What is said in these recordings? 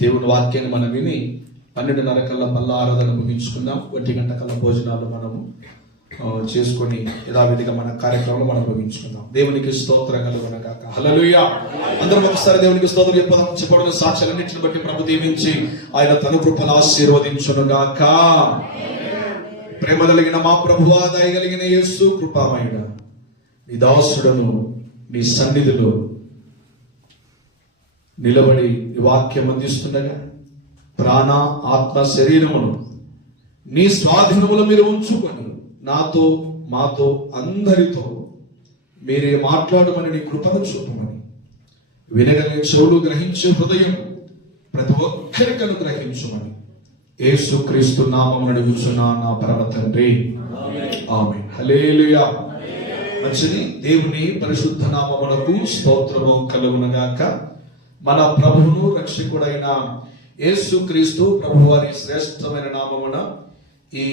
దేవుని వాక్యాన్ని మనం విని 12:30 కల్లా పల్ల ఆరాధన ముగించుకుందాం. 1 గంట కల్లా భోజనాలు మనము చేసుకొని యథావిధిగా మన కార్యక్రమంలో మనం ముగించుకుందాం. దేవునికి స్తోత్రం కలుగును గాక. హల్లెలూయా. అందరం ఒకసారి దేవునికి స్తోత్రం చెప్పుదాం. చెప్పబడిన సాక్ష్యాలన్నింటిని బట్టి ప్రభు దీవించి ఆయన తన కృపను ఆశీర్వదించును గాక. ప్రేమ కలిగిన మా ప్రభువా, దయ కలిగిన యేసు, కృపామయుడా, నీ దాసుడను నీ సన్నిధిలో నిలబడి ఈ వాక్యం అందిస్తుండగా ప్రాణ ఆత్మ శరీరమును నీ స్వాధీనములో మీరు ఉంచుకొని నాతో మాతో అందరితో మీరే మాట్లాడమని నీ కృపను చూపమని, వినగలిగే చెవులు గ్రహించే హృదయం ప్రతి ఒక్కరికి అనుగ్రహించమని యేసుక్రీస్తు నామమున అడుగుచున్నా నా పరమ తండ్రి, ఆమేన్. హల్లెలూయా. మంచిది. దేవుని పరిశుద్ధ నామమునకు స్తోత్రము కలుగును గాక. మన ప్రభువును రక్షకుడైన యేసుక్రీస్తు ప్రభువారి శ్రేష్టమైన నామమున ఈ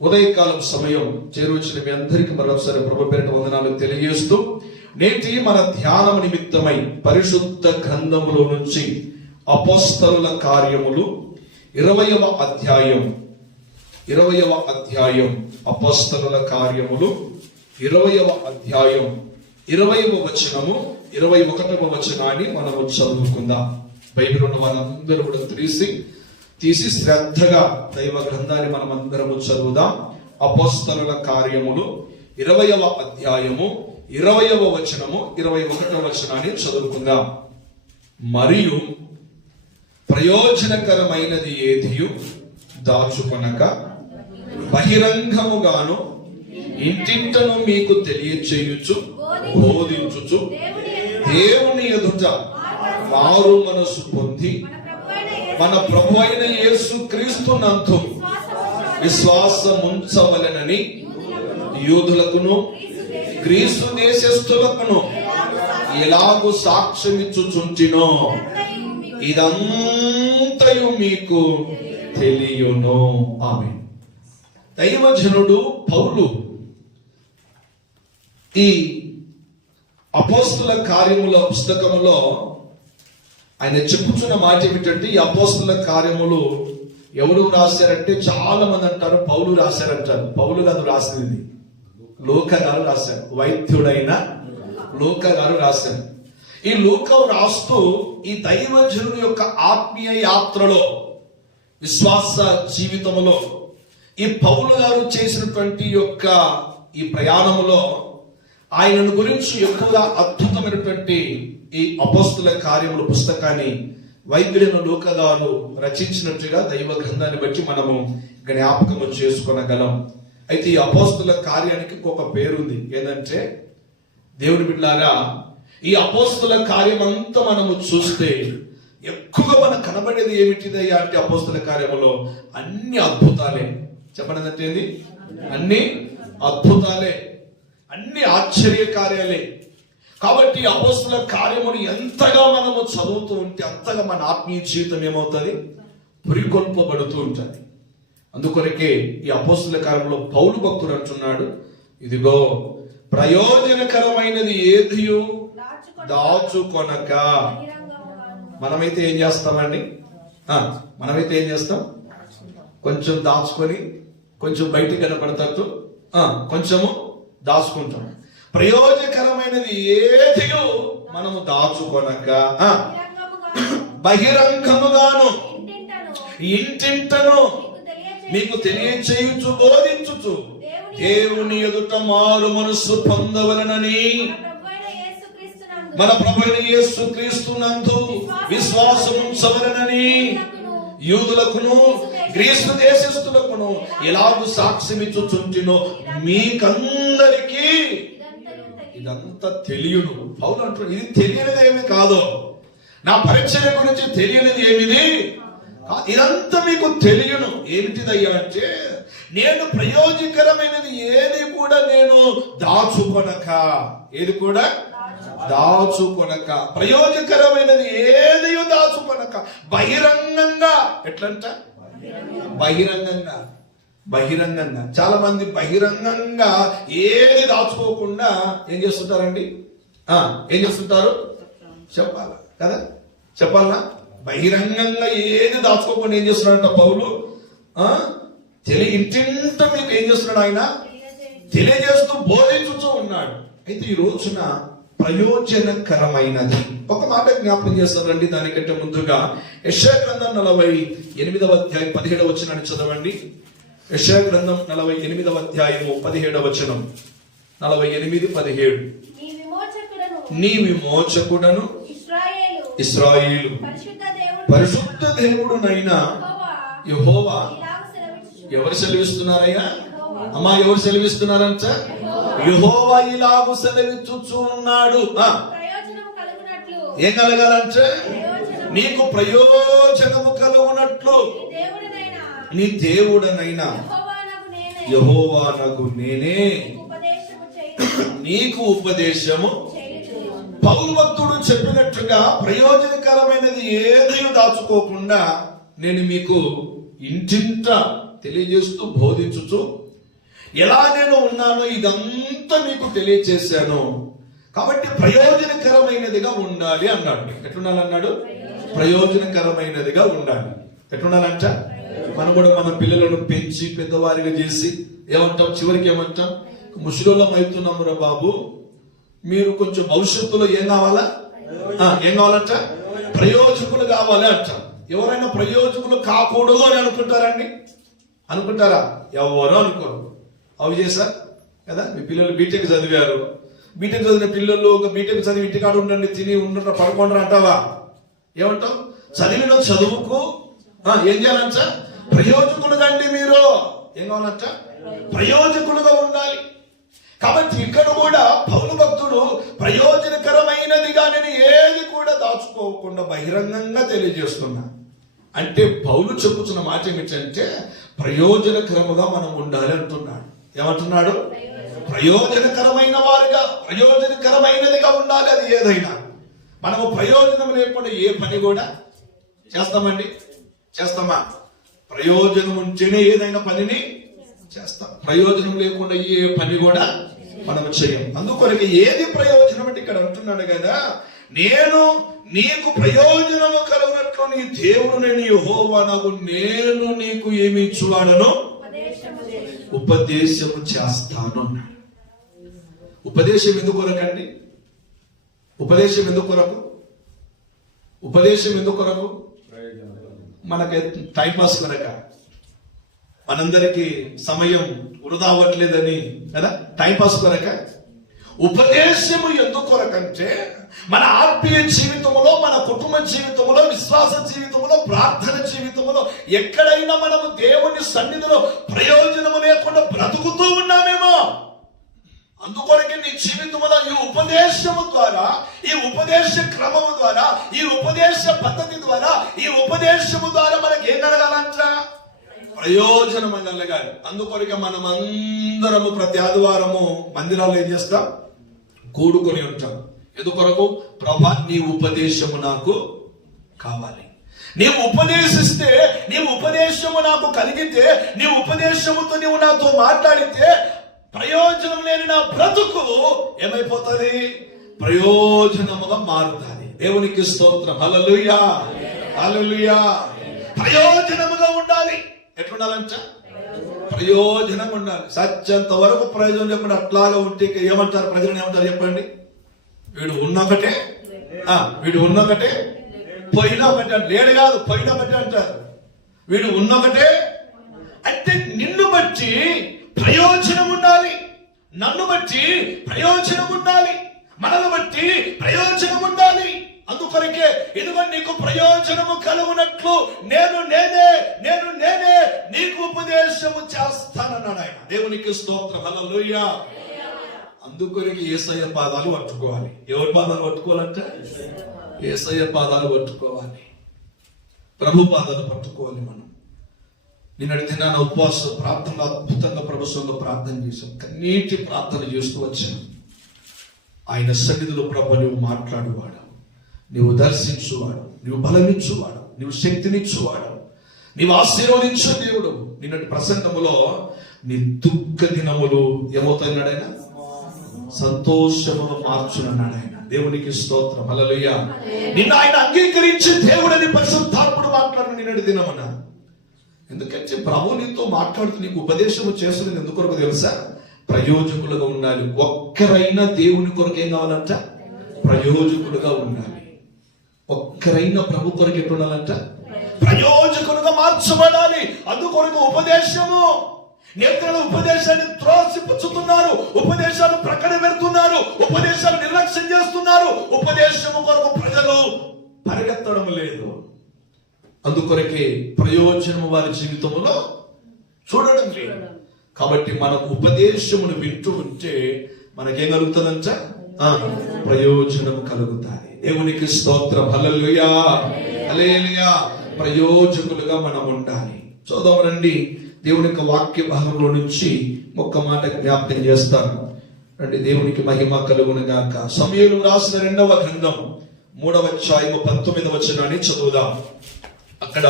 ఉదయకాలం సమయం చేరువచ్చిన మీ అందరికీ మరొకసారి ప్రభు పేరిట వందనాలు తెలియజేస్తూ, నేటి మన ధ్యానం నిమిత్తమై పరిశుద్ధ గ్రంథములో నుంచి అపోస్తలుల కార్యములు 20వ అధ్యాయం అపోస్తలుల కార్యములు 20వ అధ్యాయం 20వ వచనము 21వ వచనాన్ని మనము చదువుకుందాం. బైబిల్ ఉన్న వాళ్ళందరూ కూడా తీసి శ్రద్ధగా దైవ గ్రంథాన్ని మనం అందరము చదువుదాం. అపోస్తలుల కార్యములు 20వ అధ్యాయము 20వ వచనము 21వ వచనాన్ని చదువుకుందాం. మరియు ప్రయోజనకరమైనది ఏదియు దాచుకొనక బహిరంగముగాను ఇంటింటను మీకు తెలియచేయుచు బోధించుచు దేవుని ఎదుట మారు మనసు పొంది మన ప్రభు అయిన యేసుక్రీస్తు నందు విశ్వాసముంచవలెనని యూదులకును గ్రీసు దేశస్థులకును ఎలాగూ సాక్ష్యమిచ్చుచుంటినో ఇదంతయు మీకు తెలియును. ఆమేన్. దైవజనుడు పౌలు ఈ అపోస్తల కార్యముల పుస్తకములో ఆయన చెప్పుచున్న మాట ఏమిటంటే, ఈ అపోస్తల కార్యములు ఎవరు రాశారంటే చాలా మంది అంటారు పౌలు రాశారంటారు. పౌలు గారు రాసింది లూకా గారు రాశారు. వైద్యుడైన లూకా గారు రాశారు. ఈ లూకా రాస్తూ ఈ దైవజనుడి యొక్క ఆత్మీయ యాత్రలో, విశ్వాస జీవితంలో ఈ పౌలు గారు చేసినటువంటి యొక్క ఈ ప్రయాణములో ఆయనను గురించి ఎక్కువగా అద్భుతమైనటువంటి ఈ అపోస్తల కార్యముల పుస్తకాన్ని వైద్యులైన లూకా గారు రచించినట్టుగా దైవ గ్రంథాన్ని బట్టి మనము జ్ఞాపకము చేసుకొనగలం. అయితే ఈ అపోస్తల కార్యానికి ఒక పేరుంది. ఏంటంటే, దేవుని బిడ్డలారా, ఈ అపోస్తల కార్యం అంతా మనము చూస్తే ఎక్కువగా మనకు కనబడేది ఏమిటిదయ్యా అంటే, అపోస్తల కార్యములో అన్ని అద్భుతాలే. చెప్పండి ఏంది? అన్ని అద్భుతాలే, అన్ని ఆశ్చర్య కార్యాలే. కాబట్టి అపోస్తల కార్యములు ఎంతగా మనము చదువుతూ ఉంటే అంతగా మన ఆత్మీయ జీవితం ఏమవుతుంది? పురికొల్పబడుతూ ఉంటుంది. అందుకొరకే ఈ అపోస్తల కార్యంలో పౌలు భక్తుడు అంటున్నాడు, ఇదిగో ప్రయోజనకరమైనది ఏదియు దాచుకొనక. మనమైతే ఏం చేస్తామండి? మనమైతే ఏం చేస్తాం? కొంచెం దాచుకొని కొంచెం బయటికి కనపడతట్టు కొంచెము దాచుకుంటాం. ప్రయోజనకరమైనది ఏదియో మనము దాచుకొనక బహిరంగముగాను ఇంటింటను మీకు తెలియచేయుచు బోధించుచు దేవుని ఎదుట మారు మనసు పొందవలనని మన ప్రభువైన యేసుక్రీస్తు నందు విశ్వాసముంచవలనని యూదులకును గ్రీసు దేశస్థులకును ఎలాగూ సాక్ష్యమిచ్చుచుంటినో మీకందరికీ ఇదంతా తెలియను. పౌలు అంటున్నాడు, ఇది తెలియనిది ఏమి కాదు, నా పరిచయం గురించి తెలియనిది ఏమిది, ఇదంతా మీకు తెలియను. ఏమిటిదయ్యా అంటే, నేను ప్రయోజనకరమైనది ఏది కూడా నేను దాచుకొనక, ఏది కూడా దాచుకొనక, ప్రయోజనకరమైనది ఏది దాచుకొనక బహిరంగంగా. ఎట్లంట? బహిరంగంగా. చాలా మంది బహిరంగంగా ఏది దాచుకోకుండా ఏం చేస్తుంటారండి? ఏం చేస్తుంటారు? చెప్పాలా కదా? చెప్పాలనా? బహిరంగంగా ఏది దాచుకోకుండా ఏం చేస్తున్నాడంట పౌలు? ఇంటింట మీకు ఏం చేస్తున్నాడు? ఆయన తెలియజేస్తూ బోధించుతూ ఉన్నాడు. అయితే ఈ రోజున ప్రయోజనకరమైనది ఒక మాట జ్ఞాపకం చేస్తారండి. దానికంటే ముందుగా యెషయా గ్రంథం 48వ అధ్యాయం 17వ వచనాన్ని చదవండి. యెషయా గ్రంథం 48వ అధ్యాయము 17వ వచనం. 48:17. నీ విమోచకుడను ఇశ్రాయేలు పరిశుద్ధ దేవుడునైనా యెహోవా. ఎవరు సెలవిస్తున్నారయ్యా? అమ్మా, ఎవరు సెలవిస్తున్నారంట? యెహోవా ఇలాగు సెలవిచ్చుచున్నాడు. ఏం కలగాలంటే? నీకు ప్రయోజనము కలుగునట్లు నీ దేవుడనైనా యెహోవా నాకు నేనే నీకు ఉపదేశము. పౌలు భక్తుడు చెప్పినట్టుగా ప్రయోజనకరమైనది ఏది దాచుకోకుండా నేను మీకు ఇంటింట తెలియజేస్తూ బోధించుచు ఎలా నేను ఉన్నానో ఇదంతా మీకు తెలియజేశాను. కాబట్టి ప్రయోజనకరమైనదిగా ఉండాలి అన్నాడు. ఎట్లుండాలన్నాడు? ప్రయోజనకరమైనదిగా ఉండాలి. ఎట్లుండాలంట? మనం కూడా మన పిల్లలను పెంచి పెద్దవారిగా చేసి ఏమంటాం? చివరికి ఏమంటాం? ముసలోళ్ళం అవుతున్నాము రా బాబు, మీరు కొంచెం భవిష్యత్తులో ఏం కావాలా? ఏం కావాలంట? ప్రయోజకులు కావాలి అంటాం. ఎవరైనా ప్రయోజకులు కాకూడదు అని అనుకుంటారండి? అనుకుంటారా? ఎవరో అనుకోరు. అవి చేశారు కదా. మీ పిల్లలు బీటెక్ చదివారు. బీటెక్ చదివిన పిల్లలు ఒక బీటెక్ చదివి ఇంటికాడ ఉండండి, తిని ఉండరు, పడుకోండి అంటావా? ఏమంటావు? చదివిన చదువుకు ఏం చేయాలంట? ప్రయోజకులు కండి. మీరు ఏం కావాలంట? ప్రయోజకులుగా ఉండాలి. కాబట్టి ఇక్కడ కూడా పౌలు భక్తుడు ప్రయోజనకరమైనదిగా నేను ఏది కూడా దాచుకోకుండా బహిరంగంగా తెలియజేస్తున్నా. అంటే పౌలు చెప్పుతున్న మాట ఏమిటంటే ప్రయోజనకరముగా మనం ఉండాలి అంటున్నాడు. ఏమంటున్నాడు? ప్రయోజనకరమైన వారుగా, ప్రయోజనకరమైనదిగా ఉండాలి. అది ఏదైనా మనము ప్రయోజనం లేకుండా ఏ పని కూడా చేస్తామండి? చేస్తామా? ప్రయోజనం ఉంటేనే ఏదైనా పనిని చేస్తాం. ప్రయోజనం లేకుండా ఏ పని కూడా మనం చేయం. అందుకొరకు ఏది ప్రయోజనం అంటే ఇక్కడ అంటున్నాడు కదా, నేను నీకు ప్రయోజనము కలుగునట్లు నీ దేవుడు నేను యెహోవా నాకు నేను నీకు ఏమి ఇచ్చువాడను? ఉపదేశము చేస్తాను అన్నాడు. ఉపదేశం ఎందుకు కొరకండి? ఉపదేశం ఎందుకు కొరకు? ఉపదేశం ఎందుకు కొరకు? మనకి టైంపాస్ కొరక, మనందరికి సమయం వృధా అవ్వట్లేదని కదా, టైంపాస్ కొరక. ఉపదేశము ఎందుకు కొరకంటే మన ఆత్మీయ జీవితంలో, మన కుటుంబ జీవితంలో, విశ్వాస జీవితంలో, ప్రార్థన జీవితంలో ఎక్కడైనా మనము దేవుని సన్నిధిలో ప్రయోజనము లేకుండా బ్రతుకుతూ ఉన్నామేమో. అందుకొరకే నీ జీవితంలో ఈ ఉపదేశము ద్వారా, ఈ ఉపదేశ క్రమము ద్వారా, ఈ ఉపదేశ పద్ధతి ద్వారా, ఈ ఉపదేశము ద్వారా మనకి ఏం కలగాలంట? ప్రయోజనం కలగాలి. అందుకొరకే మనం అందరము ప్రతి ఆదివారము మందిరాల్లో ఏం చేస్తాం? కూడుకొని ఉంటాం. ఎందుకొరకు? ప్రభా నీ ఉపదేశము నాకు కావాలి. నీవు ఉపదేశిస్తే, నీ ఉపదేశము నాకు కలిగితే, నీ ఉపదేశముతో నీవు నాతో మాట్లాడితే ప్రయోజనం లేని నా బ్రతుకు ఏమైపోతుంది? ప్రయోజనముగా మారుతుంది. దేవునికి స్తోత్రం. హల్లెలూయా, హల్లెలూయా. ప్రయోజనముగా ఉండాలి. ఎట్లుండాలంట? ప్రయోజనం ఉండాలి. సత్యంత వరకు ప్రయోజనం లేకుండా అట్లాగా ఉంటే ఏమంటారు? ప్రజలను ఏమంటారు చెప్పండి? వీడు ఉన్నొకటే, వీడు ఉన్నొకటే, పోయినా ఒకటే. లేడు కాదు, పోయినా ఒకటే అంటారు. వీడు ఉన్నొకటే అంటే నిన్ను బట్టి ప్రయోజనం ఉండాలి, నన్ను బట్టి ప్రయోజనం ఉండాలి, మనల్ని బట్టి ప్రయోజనం ఉండాలి. అందుకొరకే ఇదిగో నీకు ప్రయోజనము కలుగునట్లు నేను నేనే నీకు ఉపదేశము చేస్తానన్నాడు ఆయన. దేవునికి స్తోత్రం. హల్లెలూయా. అందుకొరకు యేసయ్య పాదాలు పట్టుకోవాలి. ఎవరి పాదాలు పట్టుకోవాలంటే? యేసయ్య పాదాలు పట్టుకోవాలి, ప్రభు పాదాలు పట్టుకోవాలి. మనం నిన్నటి దినాన ఉపవాస ప్రార్థనలు అద్భుతంగా ప్రభుత్వంలో ప్రార్థన చేశాం. కన్నీటి ప్రార్థన చేస్తూ వచ్చాను. ఆయన సన్నిధిలో ప్రభు నువ్వు మాట్లాడువాడు, నువ్వు దర్శించువాడు, నువ్వు బలమిచ్చువాడు, నువ్వు శక్తినిచ్చువాడు, నీవు ఆశీర్వదించు దేవుడు. నిన్నటి ప్రసంగములో నీ దుఃఖ దినములు ఏమవుతున్నాడు? ఆయన సంతోషముగా మార్చునన్నాడు ఆయన. దేవునికి స్తోత్రం, హల్లెలూయా. నిన్న ఆయన అంగీకరించి దేవుడని పరిశుద్ధాత్ముడు మాట్లాడిన నిన్నటి దినమన్న. ఎందుకంటే ప్రభు నీతో మాట్లాడుతూ నీకు ఉపదేశం చేస్తుంది ఎందుకొరకు తెలుసా? ప్రయోజకులుగా ఉండాలి. ఒక్కరైనా దేవుని కొరకు ఏం కావాలంట? ప్రయోజకులుగా ఉండాలి. ఒక్కరైనా ప్రభు కొరకు ఎట్లా ఉండాలంట? ప్రయోజకులుగా మార్చబడాలి. అందుకొరకు ఉపదేశము. నేతలు ఉపదేశాన్ని త్రోసిపుచ్చుతున్నారు, ఉపదేశాలు ప్రకటన పెడుతున్నారు, ఉపదేశాలు నిర్లక్ష్యం చేస్తున్నారు. ఉపదేశము కొరకు ప్రజలు పరిగెత్తడం లేదు. అందుకొరకే ప్రయోజనము వారి జీవితంలో చూడడం లేదు. కాబట్టి మనం ఉపదేశమును వింటూ ఉంటే మనకేం కలుగుతుందంట? ప్రయోజనం కలుగుతాయి. దేవునికి స్తోత్రం, హల్లెలూయా, హల్లెలూయా. ప్రయోజకులుగా మనం ఉండాలి. చూద్దాం రండి, దేవుని యొక్క వాక్య భాగంలో నుంచి ఒక్క మాట జ్ఞాపకం చేస్తాను రండి. దేవునికి మహిమ కలుగును గాక. సమూయేలు రాసిన 2వ గ్రంథం 3వ అధ్యాయము 19వ వచనాన్ని చదువుదాం. అక్కడ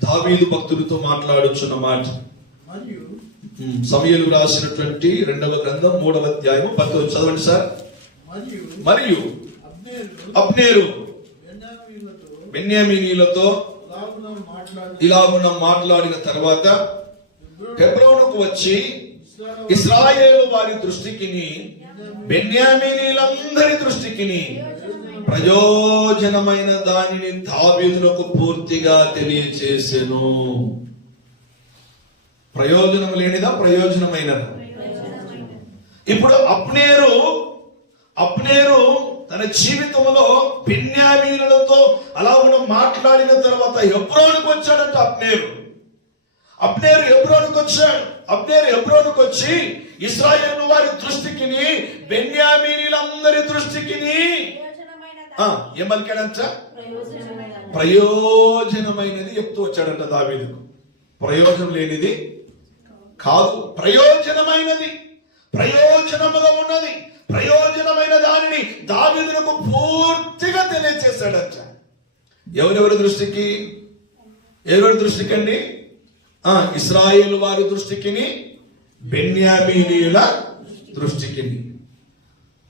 దావీదు భక్తుడితో మాట్లాడుచున్న మాట. సమూయేలు రాసినటువంటి 2వ గ్రంథం 3వ అధ్యాయము 19. చదవండి సార్. మరియు అబ్నేరు బెన్యామీనీలతో ఇలాగున మాట్లాడిన తర్వాత హెబ్రోనుకు వచ్చి ఇశ్రాయేలు వారి దృష్టికి బెన్యామీనీలందరి దృష్టికి ప్రయోజనమైన దానిని దావీదునకు పూర్తిగా తెలియచేసెను. ప్రయోజనం లేనిదా? ప్రయోజనమైనదా? ఇప్పుడు అబ్నేరు తన జీవితంలో బెన్యామీనులతో అలా ఉన్న మాట్లాడిన తర్వాత హెబ్రోనుకు వచ్చాడంట. అబ్నేరు హెబ్రోనుకు వచ్చాడు. అబ్నేరు హెబ్రోనుకు వచ్చి ఇశ్రాయేలు వారి దృష్టికి బెన్యామీనీలందరి దృష్టికి ఏం పలికాడంట? ప్రయోజనమైనది చెప్తూ వచ్చాడంట దావీదుకు. ప్రయోజనం లేనిది కాదు, ప్రయోజనమైనది, ప్రయోజనముగా ఉన్నది, ప్రయోజనమైన దానిని దావీదునకు పూర్తిగా తెలియచేశాడంట. ఎవరెవరి దృష్టికి? ఎవరి దృష్టికి అండి? ఇశ్రాయేలు వారి దృష్టికి, బెన్యామీనీయుల దృష్టికి.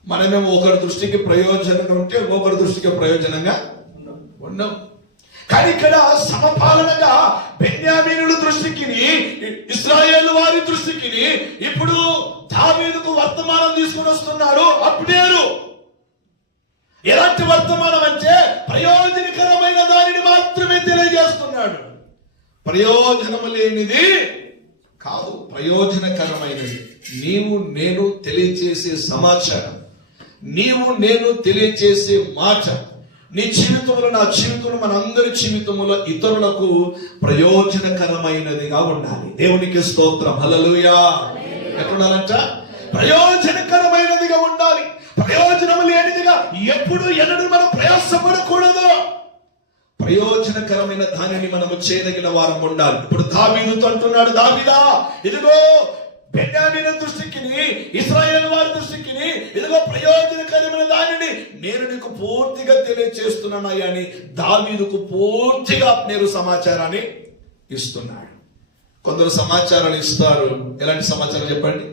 మనమేమో ఒకరి దృష్టికి ప్రయోజనంగా ఉంటే ఒకరి దృష్టికి ప్రయోజనంగా ఉన్నాం. కానీ ఇక్కడ సమపాలనగా బెన్యామీనుల దృష్టికి, ఇశ్రాయేలు వారి దృష్టికి ఇప్పుడు దావీదుకు వర్తమానం తీసుకుని వస్తున్నాడు అబ్నేరు. ఎలాంటి వర్తమానం అంటే ప్రయోజనకరమైన దానిని మాత్రమే తెలియజేస్తున్నాడు. ప్రయోజనము లేనిది కాదు, ప్రయోజనకరమైనది. నీవు నేను తెలియచేసే సమాచారం, నీవు నేను తెలియచేసే మాట నీ జీవితంలో, నా జీవితంలో, మనందరి జీవితంలో ఇతరులకు ప్రయోజనకరమైనదిగా ఉండాలి. దేవునికి స్తోత్రం, హల్లెలూయా. ఎట్లుండాలంట? ప్రయోజనకరమైనదిగా ఉండాలి. ప్రయోజనం లేనిదిగా ఎప్పుడు ఎన్నడూ మనం ప్రయాసపడకూడదు. ప్రయోజనకరమైన దానిని మనము చేయదగిన వారం ఉండాలి. ఇప్పుడు దావీదుతో అంటున్నాడు, దావీదా ఇదిగో బెన్యామీను దృష్టికి, ఇశ్రాయేలు వారి దృష్టికి ఇదిగో ప్రయోజనకరమైన దానిని నేను నీకు పూర్తిగా తెలియచేస్తున్నాను అని దావీదుకు పూర్తిగా అబ్నేరు సమాచారాన్ని ఇస్తున్నాడు. కొందరు సమాచారాలు ఇస్తారు. ఎలాంటి సమాచారం చెప్పండి?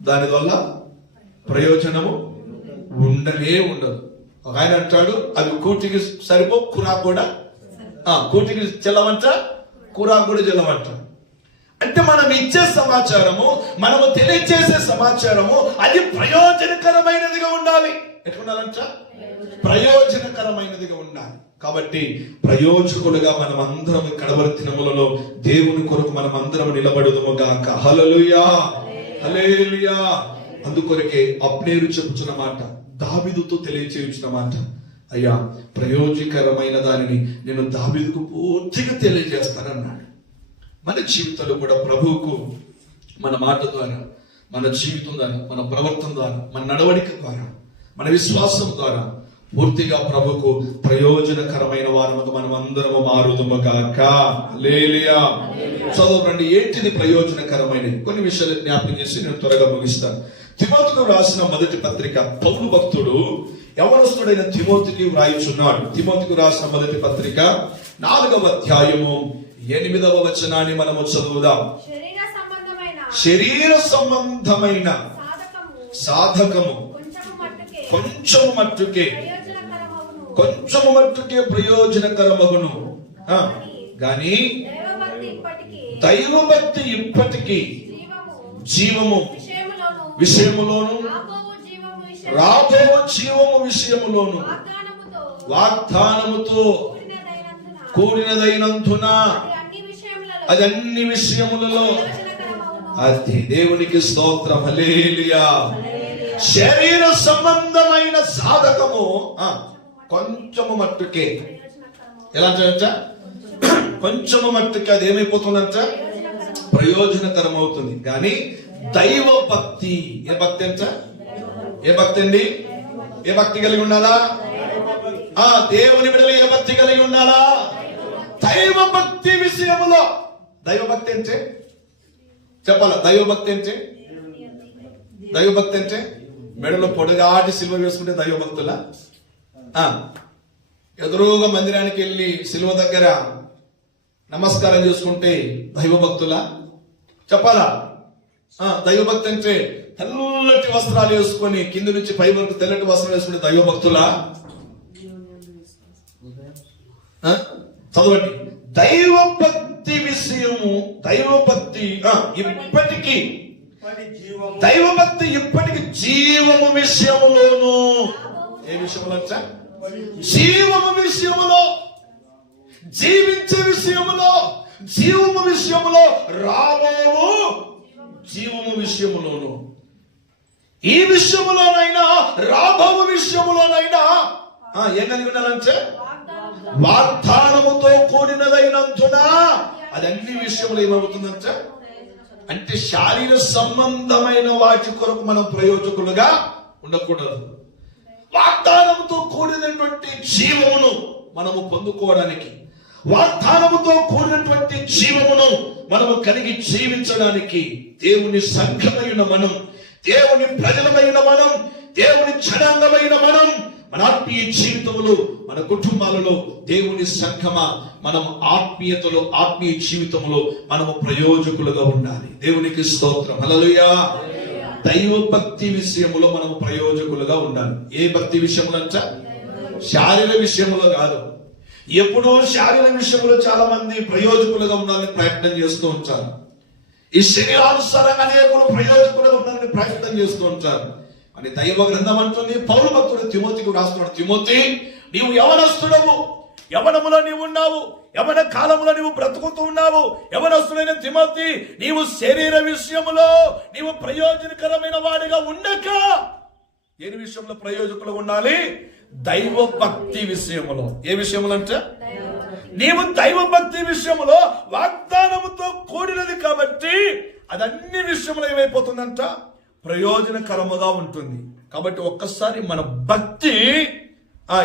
దానివల్ల ప్రయోజనము ఉండనే ఉండదు. ఒక ఆయన అంటాడు, అవి కూటికి సరిపో, కూరాకు కూడా కూటికి చెల్లవంట, కూరాకు కూడా చెల్లవంట. అంటే మనం ఇచ్చే సమాచారము, మనము తెలియజేసే సమాచారము అది ప్రయోజనకరమైనదిగా ఉండాలి. ఎట్లుండాలంట? ప్రయోజనకరమైనదిగా ఉండాలి. కాబట్టి ప్రయోజకులుగా మనం అందరం కడవరి దినములలో దేవుని కొరకు మనం అందరం నిలబడుదుము గాక. హల్లెలూయా, హల్లెలూయా. అందుకొరకే అబ్నేరు చెప్పుచున్న మాట, దావీదుతో తెలియచేయుచున్న మాట, అయ్యా ప్రయోజనకరమైన దానిని నేను దావీదుకు పూర్తిగా తెలియజేస్తానన్నాడు. మన జీవితంలో కూడా ప్రభువుకు మన మాట ద్వారా, మన జీవితం ద్వారా, మన ప్రవర్తన ద్వారా, మన నడవడిక ద్వారా, మన విశ్వాసం ద్వారా పూర్తిగా ప్రభుకు ప్రయోజనకరమైన వారముగా మనం అందరము మారుదుము గాక. హల్లెలూయా. చదవండి, ఏంటిది ప్రయోజనకరమైనది? కొన్ని విషయాలు జ్ఞాపకం చేసి నేను త్వరగా ముగిస్తాను. తిమోతికి రాసిన మొదటి పత్రిక, పౌలు భక్తుడు యవనస్తుడైన తిమోతికి వ్రాయిచున్నాడు. తిమోతికి రాసిన మొదటి పత్రిక 4వ అధ్యాయము 8వ వచనాన్ని మనము చదువుదాం. శరీర సంబంధమైన సాధకము కొంచెము మట్టుకే ప్రయోజనకరమగును. గాని దైవభక్తి ఇప్పటికీ జీవము విషయములోను రాబో జీవము విషయములోను వాగ్దానముతో కూడినదైనందున అది అన్ని విషయములలో అది దేవునికి స్తోత్రం. హల్లెలూయా. శరీర సంబంధమైన సాధకము కొంచెము మట్టుకే, ఎలా అంట, కొంచెము మట్టుకే అది ఏమైపోతుందంట, ప్రయోజనకరం అవుతుంది. కానీ దైవ భక్తి, ఏ భక్తి అంట, ఏ భక్తి అండి, ఏ భక్తి కలిగి ఉండాలా? దేవుని బిడ్డలు ఏ భక్తి కలిగి ఉండాలా? దైవ భక్తి విషయములో. దైవభక్తి అంటే చెప్పాలా? దైవభక్తి అంటే, దైవభక్తి అంటే మెడలో పొడగాటి సిలువ వేసుకుంటే దైవభక్తులా? ఎదురుగా మందిరానికి వెళ్ళి సిలువ దగ్గర నమస్కారం చేసుకుంటే దైవభక్తులా? చెప్పాలా? దైవభక్తి అంటే తెల్లటి వస్త్రాలు వేసుకొని కింద నుంచి పై వరకు తెల్లటి వస్త్రాలు వేసుకుంటే దైవభక్తులా? చదవండి. దైవభక్తి విషయము, దైవభక్తి ఇప్పటికీ, దైవభక్తి ఇప్పటికి జీవము విషయములోను, ఏ విషయంలో? జీవము విషయములో, జీవించే విషయములో, జీవము విషయములో, రాబోవు జీవము విషయములోను, ఈ విషయములోనైనా రాబోవు విషయములోనైనా ఏం కలిగి ఉండాలంటే వాగ్దానముతో కూడినదైనందున అది అన్ని విషయంలో ఏమవుతుందంటే, అంటే శారీర సంబంధమైన వాటి కొరకు మనం ప్రయోజకులుగా ఉండకూడదు. వాగ్దానముతో కూడినటువంటి జీవమును మనము పొందుకోవడానికి, వాగ్దానముతో కూడినటువంటి జీవమును మనము కలిగి జీవించడానికి దేవుని సంఘమైన మనం, దేవుని ప్రజలమైన మనం, దేవుని జనాంగమైన మనం, మన ఆత్మీయ జీవితంలో, మన కుటుంబాలలో దేవుని సంఘమా మనం ఆత్మీయతలో, ఆత్మీయ జీవితంలో మనము ప్రయోజకులుగా ఉండాలి. దేవునికి స్తోత్రం. హల్లెలూయా. దైవ భక్తి విషయంలో మనము ప్రయోజకులుగా ఉండాలి. ఏ భక్తి విషయంలో అంట? శారీర విషయంలో కాదు. ఎప్పుడూ శారీర విషయంలో చాలా మంది ప్రయోజకులుగా ఉండాలని ప్రయత్నం చేస్తూ ఉంటారు. ఈ శరీరానుసారంగా అనేకులు ప్రయోజకులుగా ఉండాలని ప్రయత్నం చేస్తూ ఉంటారు. అని దైవ గ్రంథం అంటుంది. పౌలు భక్తుడు తిమోతికి రాస్తున్నాడు, తిమోతి, నీవు యవనస్తుడవు, యవనములో నీవు ఉన్నావు, యవన కాలంలో నీవు బ్రతుకుతూ ఉన్నావు. యవనస్తుడైన తిమోతి, నీవు శరీర విషయములో నీవు ప్రయోజనకరమైన వాడిగా ఉండక ఏ విషయంలో ప్రయోజకులు ఉండాలి? దైవ భక్తి విషయములో. ఏ విషయములు అంటే, నీవు దైవ భక్తి విషయములో వాగ్దానముతో కూడినది కాబట్టి అది అన్ని విషయంలో ఏమైపోతుందంట, ప్రయోజనకరముగా ఉంటుంది. కాబట్టి ఒక్కసారి మన భక్తి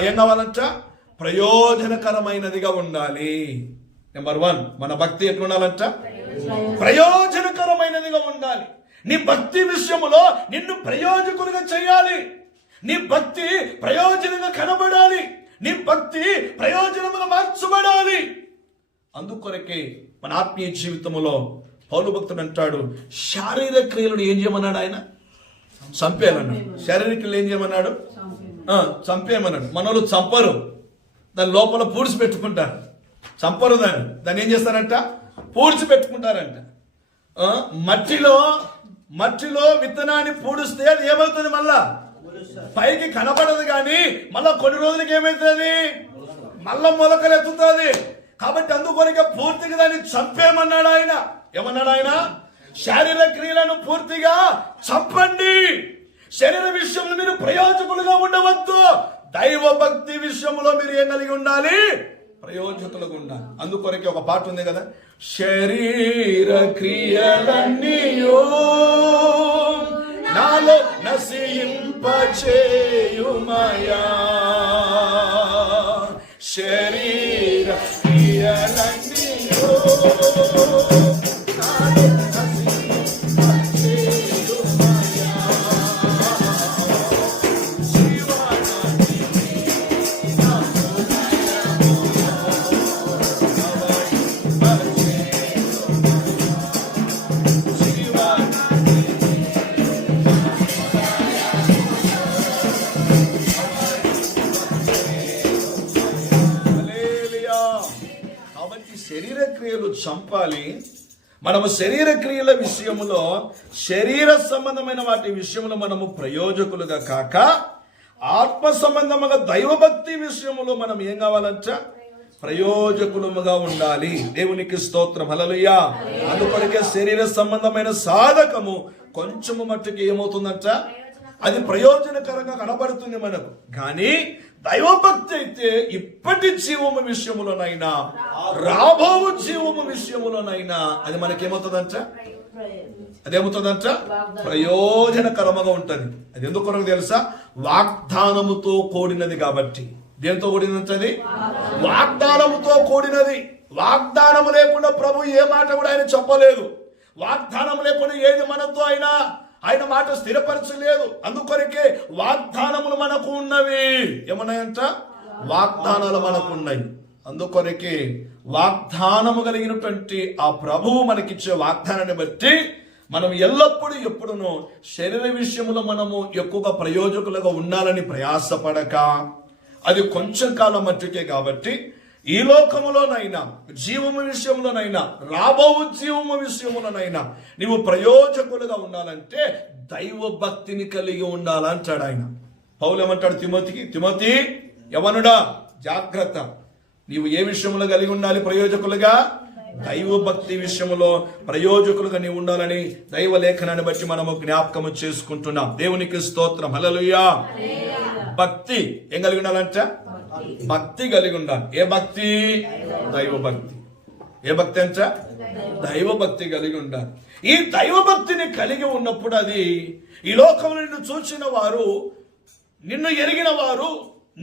ఏం కావాలంట, ప్రయోజనకరమైనదిగా ఉండాలి. నెంబర్ 1, మన భక్తి ఎట్లుండాలంట, ప్రయోజనకరమైనదిగా ఉండాలి. నీ భక్తి విషయములో నిన్ను ప్రయోజకులుగా చేయాలి. నీ భక్తి ప్రయోజనంగా కనబడాలి. నీ భక్తి ప్రయోజనముగా మార్చబడాలి. అందుకొరకే మన ఆత్మీయ జీవితంలో పౌలు భక్తుడు అంటాడు, శారీరక క్రియలను ఏం చేయమన్నాడు? ఆయన చంపేయమన్నాడు. శారీరక క్రియలు ఏం చేయమన్నాడు? చంపేయమన్నాడు. మనోళ్ళు చంపరు, దాని లోపల పూడ్చి పెట్టుకుంటారు. చంపరు, దాన్ని ఏం చేస్తారంట, పూడ్చి పెట్టుకుంటారంట. మట్టిలో విత్తనాన్ని పూడిస్తే అది ఏమవుతుంది? మళ్ళా పైకి కనబడదు, కానీ మళ్ళా కొన్ని రోజులకి ఏమవుతుంది? మళ్ళా మొలకలు ఎత్తుతుంది. కాబట్టి అందుకొరకే పూర్తిగా దాన్ని చంపేయమన్నాడు ఆయన. ఏమన్నాడు ఆయన? శారీర క్రియలను పూర్తిగా చంపండి. శరీర విషయంలో మీరు ప్రయోజకులుగా ఉండవద్దు. దైవ భక్తి విషయంలో మీరు ఏం కలిగి ఉండాలి? ప్రయోజకులుగా ఉండాలి. అందుకొరకే ఒక పాట ఉంది కదా, శరీర క్రియలన్నీయో నాలో నశింపచేయుమయా, శరీర క్రియలన్నీయో క్రియలు చంపాలి. మనము శరీర క్రియల విషయంలో, శరీర సంబంధమైన వాటి విషయంలో మనము ప్రయోజకులుగా కాక, ఆత్మ సంబంధముగా దైవభక్తి విషయంలో మనం ఏం కావాలంట? ప్రయోజకులముగా ఉండాలి. దేవునికి స్తోత్రం, హల్లెలూయా. అందుకొరకే శరీర సంబంధమైన సాధకము కొంచెము మట్టుకు ఏమవుతుందంట? అది ప్రయోజనకరంగా కనబడుతుంది మనకు. కానీ దైవభక్తి అయితే ఇప్పటి జీవము విషయములోనైనా, రాబో జీవము విషయములోనైనా అది మనకేమవుతుందంట? అదేమవుతుందంట? ప్రయోజనకరముగా ఉంటది. అది ఎందుకు తెలుసా? వాగ్దానముతో కూడినది కాబట్టి. దేంతో కూడినంత? అది వాగ్దానముతో కూడినది. వాగ్దానము లేకుండా ప్రభు ఏ మాట కూడా ఆయన చెప్పలేదు. వాగ్దానం లేకుండా ఏది మనతో ఆయన మాట స్థిరపరచలేదు. అందుకొరకే వాగ్దానములు మనకు ఉన్నవి. ఏమన్నాయంట? వాగ్దానాలు మనకు ఉన్నాయి. అందుకొరకే వాగ్దానము కలిగినటువంటి ఆ ప్రభువు మనకిచ్చే వాగ్దానాన్ని బట్టి మనం ఎల్లప్పుడూ ఎప్పుడునూ శరీర విషయంలో మనము ఎక్కువగా ప్రయోజకులుగా ఉండాలని ప్రయాసపడక, అది కొంచెం కాలం మట్టుకే కాబట్టి ఈ లోకములోనైనా, జీవము విషయంలోనైనా, రాబో జీవము విషయంలోనైనా నీవు ప్రయోజకులుగా ఉండాలంటే దైవ భక్తిని కలిగి ఉండాలంటాడు ఆయన. పౌలు ఏమంటాడు తిమోతికి? తిమోతి యవనుడా జాగ్రత్త, నీవు ఏ విషయంలో కలిగి ఉండాలి? ప్రయోజకులుగా. దైవ భక్తి విషయంలో ప్రయోజకులుగా నీవు ఉండాలని దైవ లేఖనాన్ని బట్టి మనము జ్ఞాపకము చేసుకుంటున్నాం. దేవునికి స్తోత్రం, హల్లెలూయా. భక్తి ఏం కలిగి ఉండాలంట? భక్తి కలిగి ఉండాలి. ఏ భక్తి? దైవ భక్తి. ఏ భక్తి అంట? దైవ భక్తి కలిగి ఉండాలి. ఈ దైవ భక్తిని కలిగి ఉన్నప్పుడు అది ఈ లోకంలో నిన్ను చూసిన వారు, నిన్ను ఎరిగిన వారు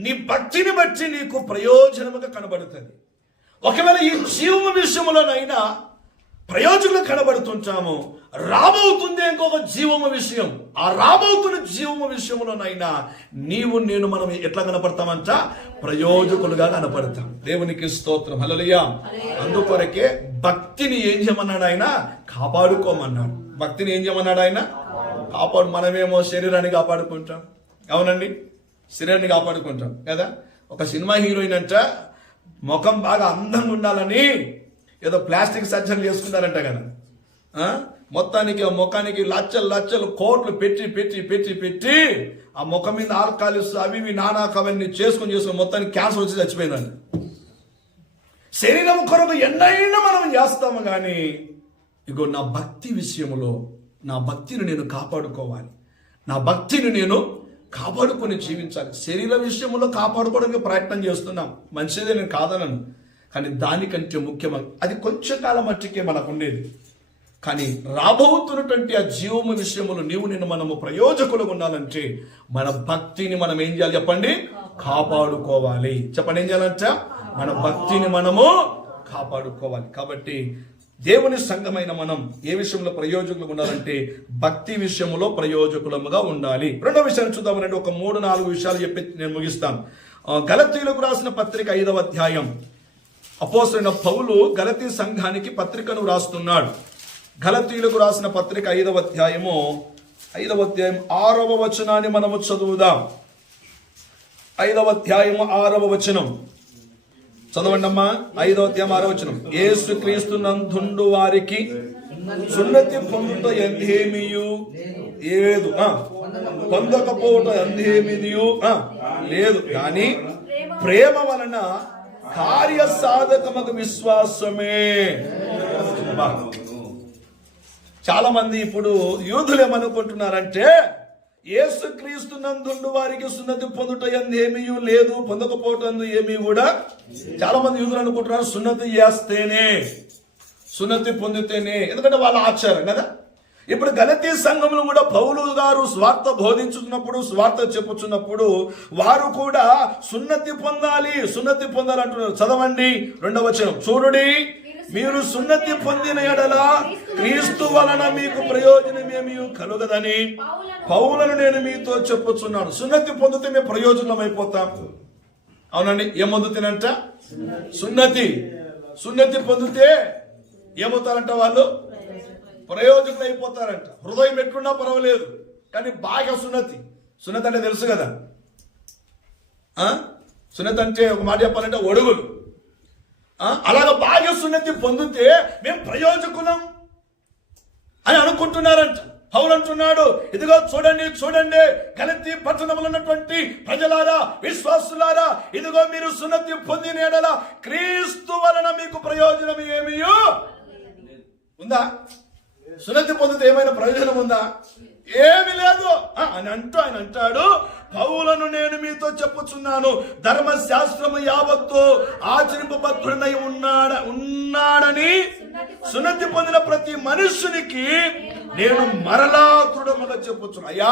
నీ భక్తిని బట్టి నీకు ప్రయోజనముగా కనబడుతుంది. ఒకవేళ ఈ జీవము విషయంలోనైనా ప్రయోజకులు కనబడుతుంటాము, రాబోతుంది ఇంకొక జీవము విషయం. ఆ రాబోతున్న జీవము విషయంలోనైనా నీవు నేను మనం ఎట్లా కనపడతామంట? ప్రయోజకులుగా కనపడతాం. దేవునికి స్తోత్రం, హల్లెలూయా. అందుకొరకే భక్తిని ఏం చేయమన్నాడు ఆయన? కాపాడుకోమన్నాడు. భక్తిని ఏం చేయమన్నాడు ఆయన? కాపాడు. మనమేమో శరీరాన్ని కాపాడుకుంటాం, అవునండి, శరీరాన్ని కాపాడుకుంటాం కదా. ఒక సినిమా హీరోయిన్ అంట ముఖం బాగా అందంగా ఉండాలని ఏదో ప్లాస్టిక్ సర్జరీ చేసుకున్నారంట కదా. మొత్తానికి ఆ ముఖానికి లచ్చలు లచ్చలు కోట్లు పెట్టి పెట్టి పెట్టి పెట్టి ఆ ముఖం మీద ఆల్కహాలిస్ అవి నానాకవన్నీ చేసుకుని మొత్తానికి క్యాన్సర్ వచ్చి చచ్చిపోయిందండి. శరీరం కొరకు ఎన్నైనా మనం చేస్తాము, కానీ ఇగో నా భక్తి విషయంలో నా భక్తిని నేను కాపాడుకోవాలి, నా భక్తిని నేను కాపాడుకొని జీవించాలి. శరీర విషయంలో కాపాడుకోవడానికి ప్రయత్నం చేస్తున్నాం, మంచిదే, నేను కాదనను. కానీ దానికంటే ముఖ్యమైన అది కొంచెం కాలం మట్టికే మనకు ఉండేది. కానీ రాబోతున్నటువంటి ఆ జీవము విషయంలో నీవు నేను మనము ప్రయోజకులుగా ఉండాలంటే మన భక్తిని మనం ఏం చేయాలి చెప్పండి? కాపాడుకోవాలి. చెప్పండి, ఏం చేయాలంట? మన భక్తిని మనము కాపాడుకోవాలి. కాబట్టి దేవుని సంఘమైన మనం ఏ విషయంలో ప్రయోజకులుగా ఉండాలంటే భక్తి విషయంలో ప్రయోజకులముగా ఉండాలి. రెండో విషయాన్ని చూద్దామనంటే ఒక 3-4 విషయాలు చెప్పి నేను ముగిస్తాను. గలతీయులకు రాసిన పత్రిక 5వ అధ్యాయం. అపోస్తలుడైన పౌలు గలతీ సంఘానికి పత్రికను రాస్తున్నాడు. గలతీయులకు రాసిన పత్రిక 5వ అధ్యాయం 6వ వచనాన్ని మనము చదువుదాం. 5వ అధ్యాయం 6వ వచనం చదవండి అమ్మా. 5వ అధ్యాయం 6వ వచనం. యేసు క్రీస్తు నందుండు వారికి సున్నతి పొందుట ఎందేమియు లేదు, పొందకపోవట ఎందేమియు లేదు, కానీ ప్రేమ వలన కార్య సాధకమగు విశ్వాసమే. చాలా మంది ఇప్పుడు యూదులు ఏమనుకుంటున్నారంటే యేసు క్రీస్తు నందుండు వారికి సున్నతి పొందుట ఏమీ లేదు, పొందకపోవటం ఏమీ కూడా. చాలా మంది యూదులు అనుకుంటున్నారు సున్నతి చేస్తేనే, సున్నతి పొందితేనే, ఎందుకంటే వాళ్ళ ఆచారం కదా. ఇప్పుడు గలతీ సంఘంలో కూడా పౌలు గారు స్వార్థ బోధించుతున్నప్పుడు, స్వార్థ చెప్పుచున్నప్పుడు వారు కూడా సున్నతి పొందాలి, సున్నతి పొందాలంటున్నారు. చదవండి 2వ వచనం. చూడుడి, మీరు సున్నతి పొందిన ఎడల క్రీస్తు వలన మీకు ప్రయోజనమేమీ కలుగదని పౌలను నేను మీతో చెప్పుచున్నాను. సున్నతి పొందితే మేము ప్రయోజనం అయిపోతాం, అవునండి. ఏం పొందుతానంట? సున్నతి పొందితే ఏమవుతారంట? వాళ్ళు ప్రయోజనం అయిపోతారంట. హృదయం ఎట్లున్నా పర్వాలేదు, కానీ బాగా సున్నతి అంటే తెలుసు కదా. సున్నతి అంటే ఒక మాట చెప్పాలంటే ఒడుగులు. అలాగ బాహ్య సున్నతి పొందితే మేము ప్రయోజకులం అని అనుకుంటున్నారంట. పౌలు అంటున్నాడు, ఇదిగో చూడండి చూడండి గలతీ పట్టణంలో ఉన్నటువంటి ప్రజలారా, విశ్వాసులారా, ఇదిగో మీరు సున్నతి పొందిన యెడల క్రీస్తు వలన మీకు ప్రయోజనం ఏమీ ఉందా? సున్నతి పొందితే ఏమైనా ప్రయోజనం ఉందా? ఏమి లేదు అని అంటూ ఆయన అంటాడు, పౌలను నేను మీతో చెప్పుచున్నాను, ధర్మశాస్త్రము యావత్తు ఆచరింపబద్ధుడై ఉన్నాడని సున్నతి పొందిన ప్రతి మనుషునికి నేను మరలా దృఢముగా చెప్పుచున్నాను. అయ్యా,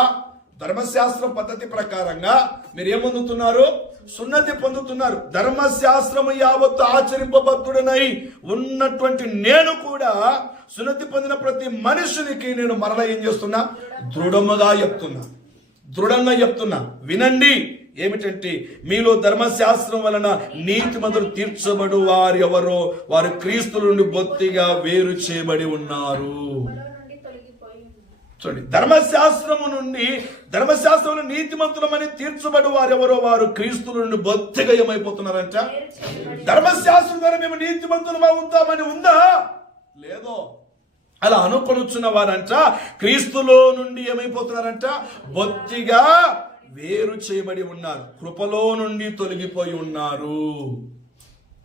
ధర్మశాస్త్రం పద్ధతి ప్రకారంగా మీరు ఏం పొందుతున్నారు? సున్నతి పొందుతున్నారు. ధర్మశాస్త్రము యావత్తు ఆచరింపబద్ధుడనై ఉన్నటువంటి నేను కూడా సున్నతి పొందిన ప్రతి మనుషునికి నేను మరలా ఏం చేస్తున్నా? దృఢంగా చెప్తున్నా. వినండి, ఏమిటంటే మీలో ధర్మశాస్త్రం వలన నీతిమంతులు తీర్చబడు వారు ఎవరో వారు క్రీస్తు నుండి బొత్తిగా వేరు చేయబడి ఉన్నారు. చూడండి, ధర్మశాస్త్రంలో నీతిమంతులమని తీర్చబడు వారెవరో వారు క్రీస్తు నుండి బొత్తిగా ఏమైపోతున్నారంట? ధర్మశాస్త్రం ద్వారా మేము నీతిమంతులం అవుతామని ఉందా? లేదో. అలా అనుకొనుచున్న వారంట క్రీస్తులో నుండి ఏమైపోతున్నారంట? బొత్తిగా వేరు చేయబడి ఉన్నారు, కృపలో నుండి తొలగిపోయి ఉన్నారు.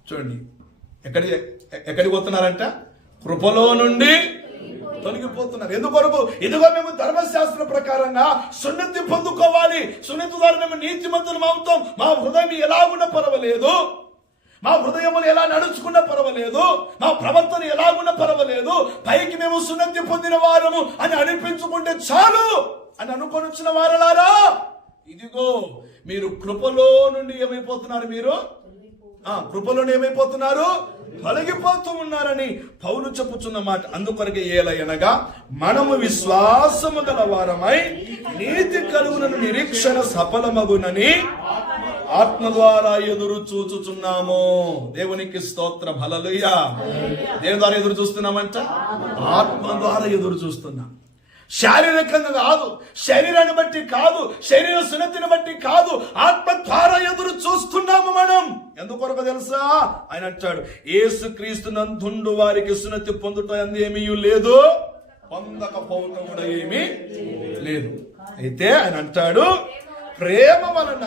చూడండి, ఎక్కడికి పోతున్నారంట? కృపలో నుండి తొలగిపోతున్నారు. ఎందుకొరకు? ఇదిగో మేము ధర్మశాస్త్ర ప్రకారంగా సున్నతి పొందుకోవాలి, సున్నతి ద్వారా మేము నీతిమంతులం అవుతాం, మా హృదయం ఎలాగున్నా పర్వాలేదు, మా హృదయములు ఎలా నడుచుకున్నా పర్వాలేదు, మా ప్రవర్తన ఎలాగున్నా పర్వాలేదు, పైకి మేము సున్నతి పొందిన వారము అని అనిపించుకుంటే చాలు అని అనుకొనిచ్చిన వారలారా, ఇదిగో మీరు కృపలో నుండి ఏమైపోతున్నారు? మీరు కృపలోనే ఏమైపోతున్నారు? తొలగిపోతూ ఉన్నారని పౌలు చెప్పుచున్న మాట. అందుకొరకే ఏలయనగా మనము విశ్వాసము గల వారమై నీతి కలుగునను నిరీక్షణ సఫలమగునని ఆత్మ ద్వారా ఎదురు చూచుచున్నాము. దేవునికి స్తోత్రం, హల్లెలూయా. దేని ద్వారా ఎదురు చూస్తున్నామంట? ఆత్మ ద్వారా ఎదురు చూస్తున్నాం. శారీరకంగా కాదు, శరీరాన్ని బట్టి కాదు, శరీర సున్నతిని బట్టి కాదు, ఆత్మ ద్వారా ఎదురు చూస్తున్నాము మనం. ఎందుకొరకు తెలుసా? ఆయన అంటాడు, యేసుక్రీస్తు నందుండు వారికి సున్నతి పొందుట ఏమీ లేదు, పొందకపోవటం కూడా ఏమీ లేదు. అయితే ఆయన అంటాడు, ప్రేమ వలన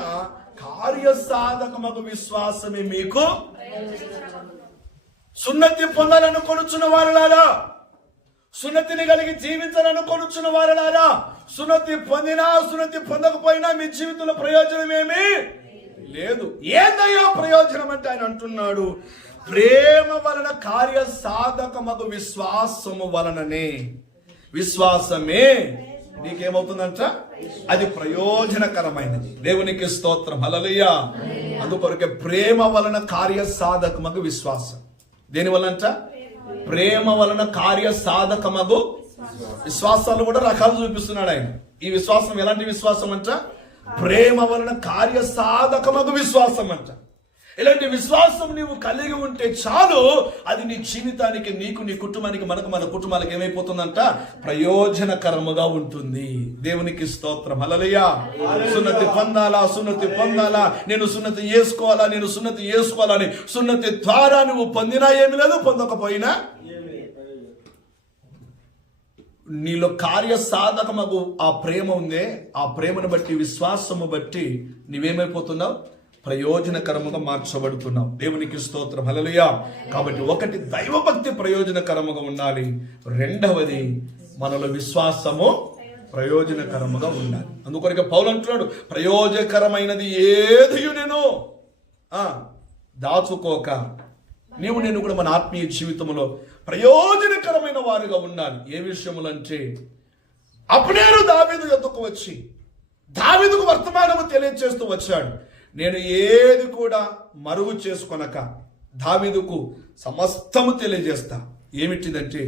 కార్యసాధకమగు విశ్వాసమే మీకు. సున్నతి పొందాలనుకొనుచున్న వారులారా, సున్నతిని కలిగి జీవించాలనుకొనుచున్న వారులారా, సున్నతి పొందినా సున్నతి పొందకపోయినా మీ జీవితంలో ప్రయోజనం ఏమీ లేదు. ఏందయ్యా ప్రయోజనం అంటే ఆయన అంటున్నాడు, ప్రేమ వలన కార్యసాధకమగు విశ్వాసము వలననే. విశ్వాసమే నీకేమవుతుందంట? అది ప్రయోజనకరమైనది. దేవునికి స్తోత్రం, హల్లెలూయా. అందుకొరకే ప్రేమ వలన కార్యసాధకమగు విశ్వాసం. దేని వలనంట? ప్రేమ వలన కార్యసాధకమగు విశ్వాసాలు కూడా రకాలు చూపిస్తున్నాడు ఆయన. ఈ విశ్వాసం ఎలాంటి విశ్వాసం అంట? ప్రేమ వలన కార్యసాధకమగు విశ్వాసం అంట. ఇలాంటి విశ్వాసం నీవు కలిగి ఉంటే చాలు, అది నీ జీవితానికి, నీకు, నీ కుటుంబానికి, మనకు, మన కుటుంబాలకు ఏమైపోతుందంట? ప్రయోజనకరముగా ఉంటుంది. దేవునికి స్తోత్రం, హల్లెలూయా. సున్నతి పొందాలా, నేను సున్నతి చేసుకోవాలని సున్నతి ద్వారా నువ్వు పొందినా ఏమి లేదు, పొందకపోయినా నీలో కార్యసాధకమగు ఆ ప్రేమ ఉందే, ఆ ప్రేమను బట్టి, విశ్వాసము బట్టి నీవేమైపోతున్నావు? ప్రయోజనకరముగా మార్చబడుతున్నాం. దేవునికి స్తోత్రం, హల్లెలూయా. కాబట్టి ఒకటి, దైవభక్తి ప్రయోజనకరముగా ఉండాలి. రెండవది, మనలో విశ్వాసము ప్రయోజనకరముగా ఉండాలి. అందుకొరకే పౌలు అంటున్నాడు, ప్రయోజనకరమైనది ఏది నేను దాచుకోక నేను కూడా మన ఆత్మీయ జీవితంలో ప్రయోజనకరమైన వారుగా ఉండాలి. ఏ విషయములంటే, అబ్నేరు దావీదు యొద్దకు వచ్చి దావీదుకు వర్తమానము తెలియజేస్తూ వచ్చాడు. నేను ఏది కూడా మరుగు చేసుకొనక దావీదుకు సమస్తము తెలియజేస్తా. ఏమిటిదంటే,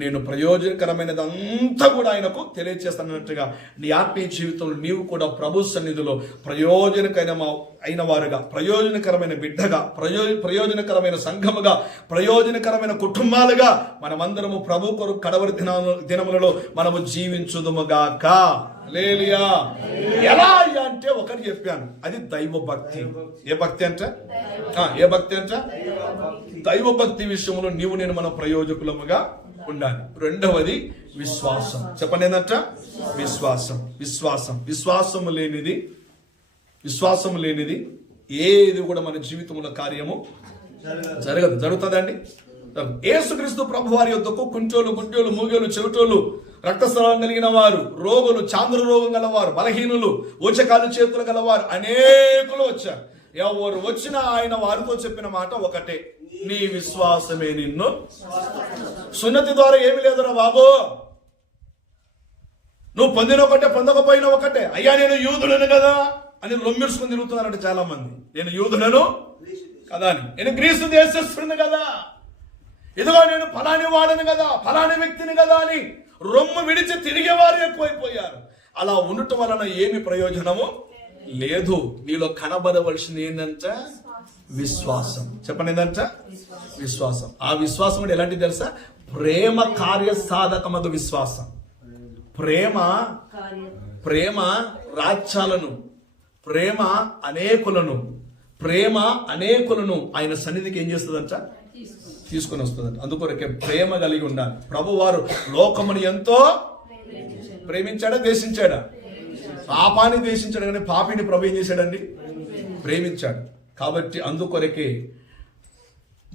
నేను ప్రయోజనకరమైనది అంతా కూడా ఆయనకు తెలియజేస్తానన్నట్టుగా నీ ఆత్మీయ జీవితంలో నీవు కూడా ప్రభు సన్నిధిలో ప్రయోజనకరమైన వారుగా, ప్రయోజనకరమైన బిడ్డగా, ప్రయోజనకరమైన సంఘముగా, ప్రయోజనకరమైన కుటుంబాలుగా మనమందరము ప్రభు కొరకు కడవరి దినములలో మనము జీవించుదుముగాక. హల్లెలూయా. ఎలా అంటే, ఒక ఒకటి చెప్పాను, అది దైవ భక్తి. ఏ భక్తి అంట? ఏ భక్తి అంట? దైవ భక్తి విషయంలో నీవు నేను మన ప్రయోజకులముగా ఉండాలి. రెండవది విశ్వాసం. చెప్పండి ఏంటంట? విశ్వాసం. విశ్వాసము లేనిది ఏది కూడా మన జీవితంలో కార్యము జరగదు. జరుగుతుందండి? యేసుక్రీస్తు ప్రభు వారి యొద్దకు కుంటోలు, గుడ్డోలు, మూగోలు, చెవిటోలు, రక్తస్రావం కలిగిన వారు, రోగులు, చాంద్ర రోగం గలవారు, బలహీనులు, ఊచకాలు చేతులు గలవారు అనేకులు వచ్చారు. ఎవరు వచ్చినా ఆయన వారితో చెప్పిన మాట ఒకటే, నీ విశ్వాసమే నిన్ను. సున్నతి ద్వారా ఏమి లేదురా బాబు, నువ్వు పొందిన ఒకటే పొందకపోయినా ఒకటే. అయ్యా నేను యూదులను కదా అని రొమ్మిర్చుకుని తిరుగుతున్నారంటే చాలా మంది. నేను యూదులను కదా అని, నేను గ్రీసు దేశస్తుని కదా, ఇదిగో నేను ఫలాని వాడను కదా, ఫలాని వ్యక్తిని కదా అని రొమ్ము విడిచి తిరిగేవారు ఎక్కువైపోయారు. అలా ఉండటం వలన ఏమి ప్రయోజనము లేదు. నీలో కనబడవలసింది ఏంటంట? విశ్వాసం. చెప్పండి ఏంటంట? విశ్వాసం. ఆ విశ్వాసం అంటే ఎలాంటిది తెలుసా? ప్రేమ కార్య సాధకమగు విశ్వాసం. ప్రేమ రాజ్యాలను, ప్రేమ అనేకులను ఆయన సన్నిధికి ఏం చేస్తుందంట? తీసుకొని వస్తుందంట. అందుకొరకే ప్రేమ కలిగి ఉండాలి. ప్రభు వారు లోకముని ఎంతో ప్రేమించాడా, ద్వేషించాడా? పాపాన్ని ద్వేషించాడు, కానీ పాపిని ప్రభు ఏం చేశాడండి? ప్రేమించాడు. కాబట్టి అందుకొరకే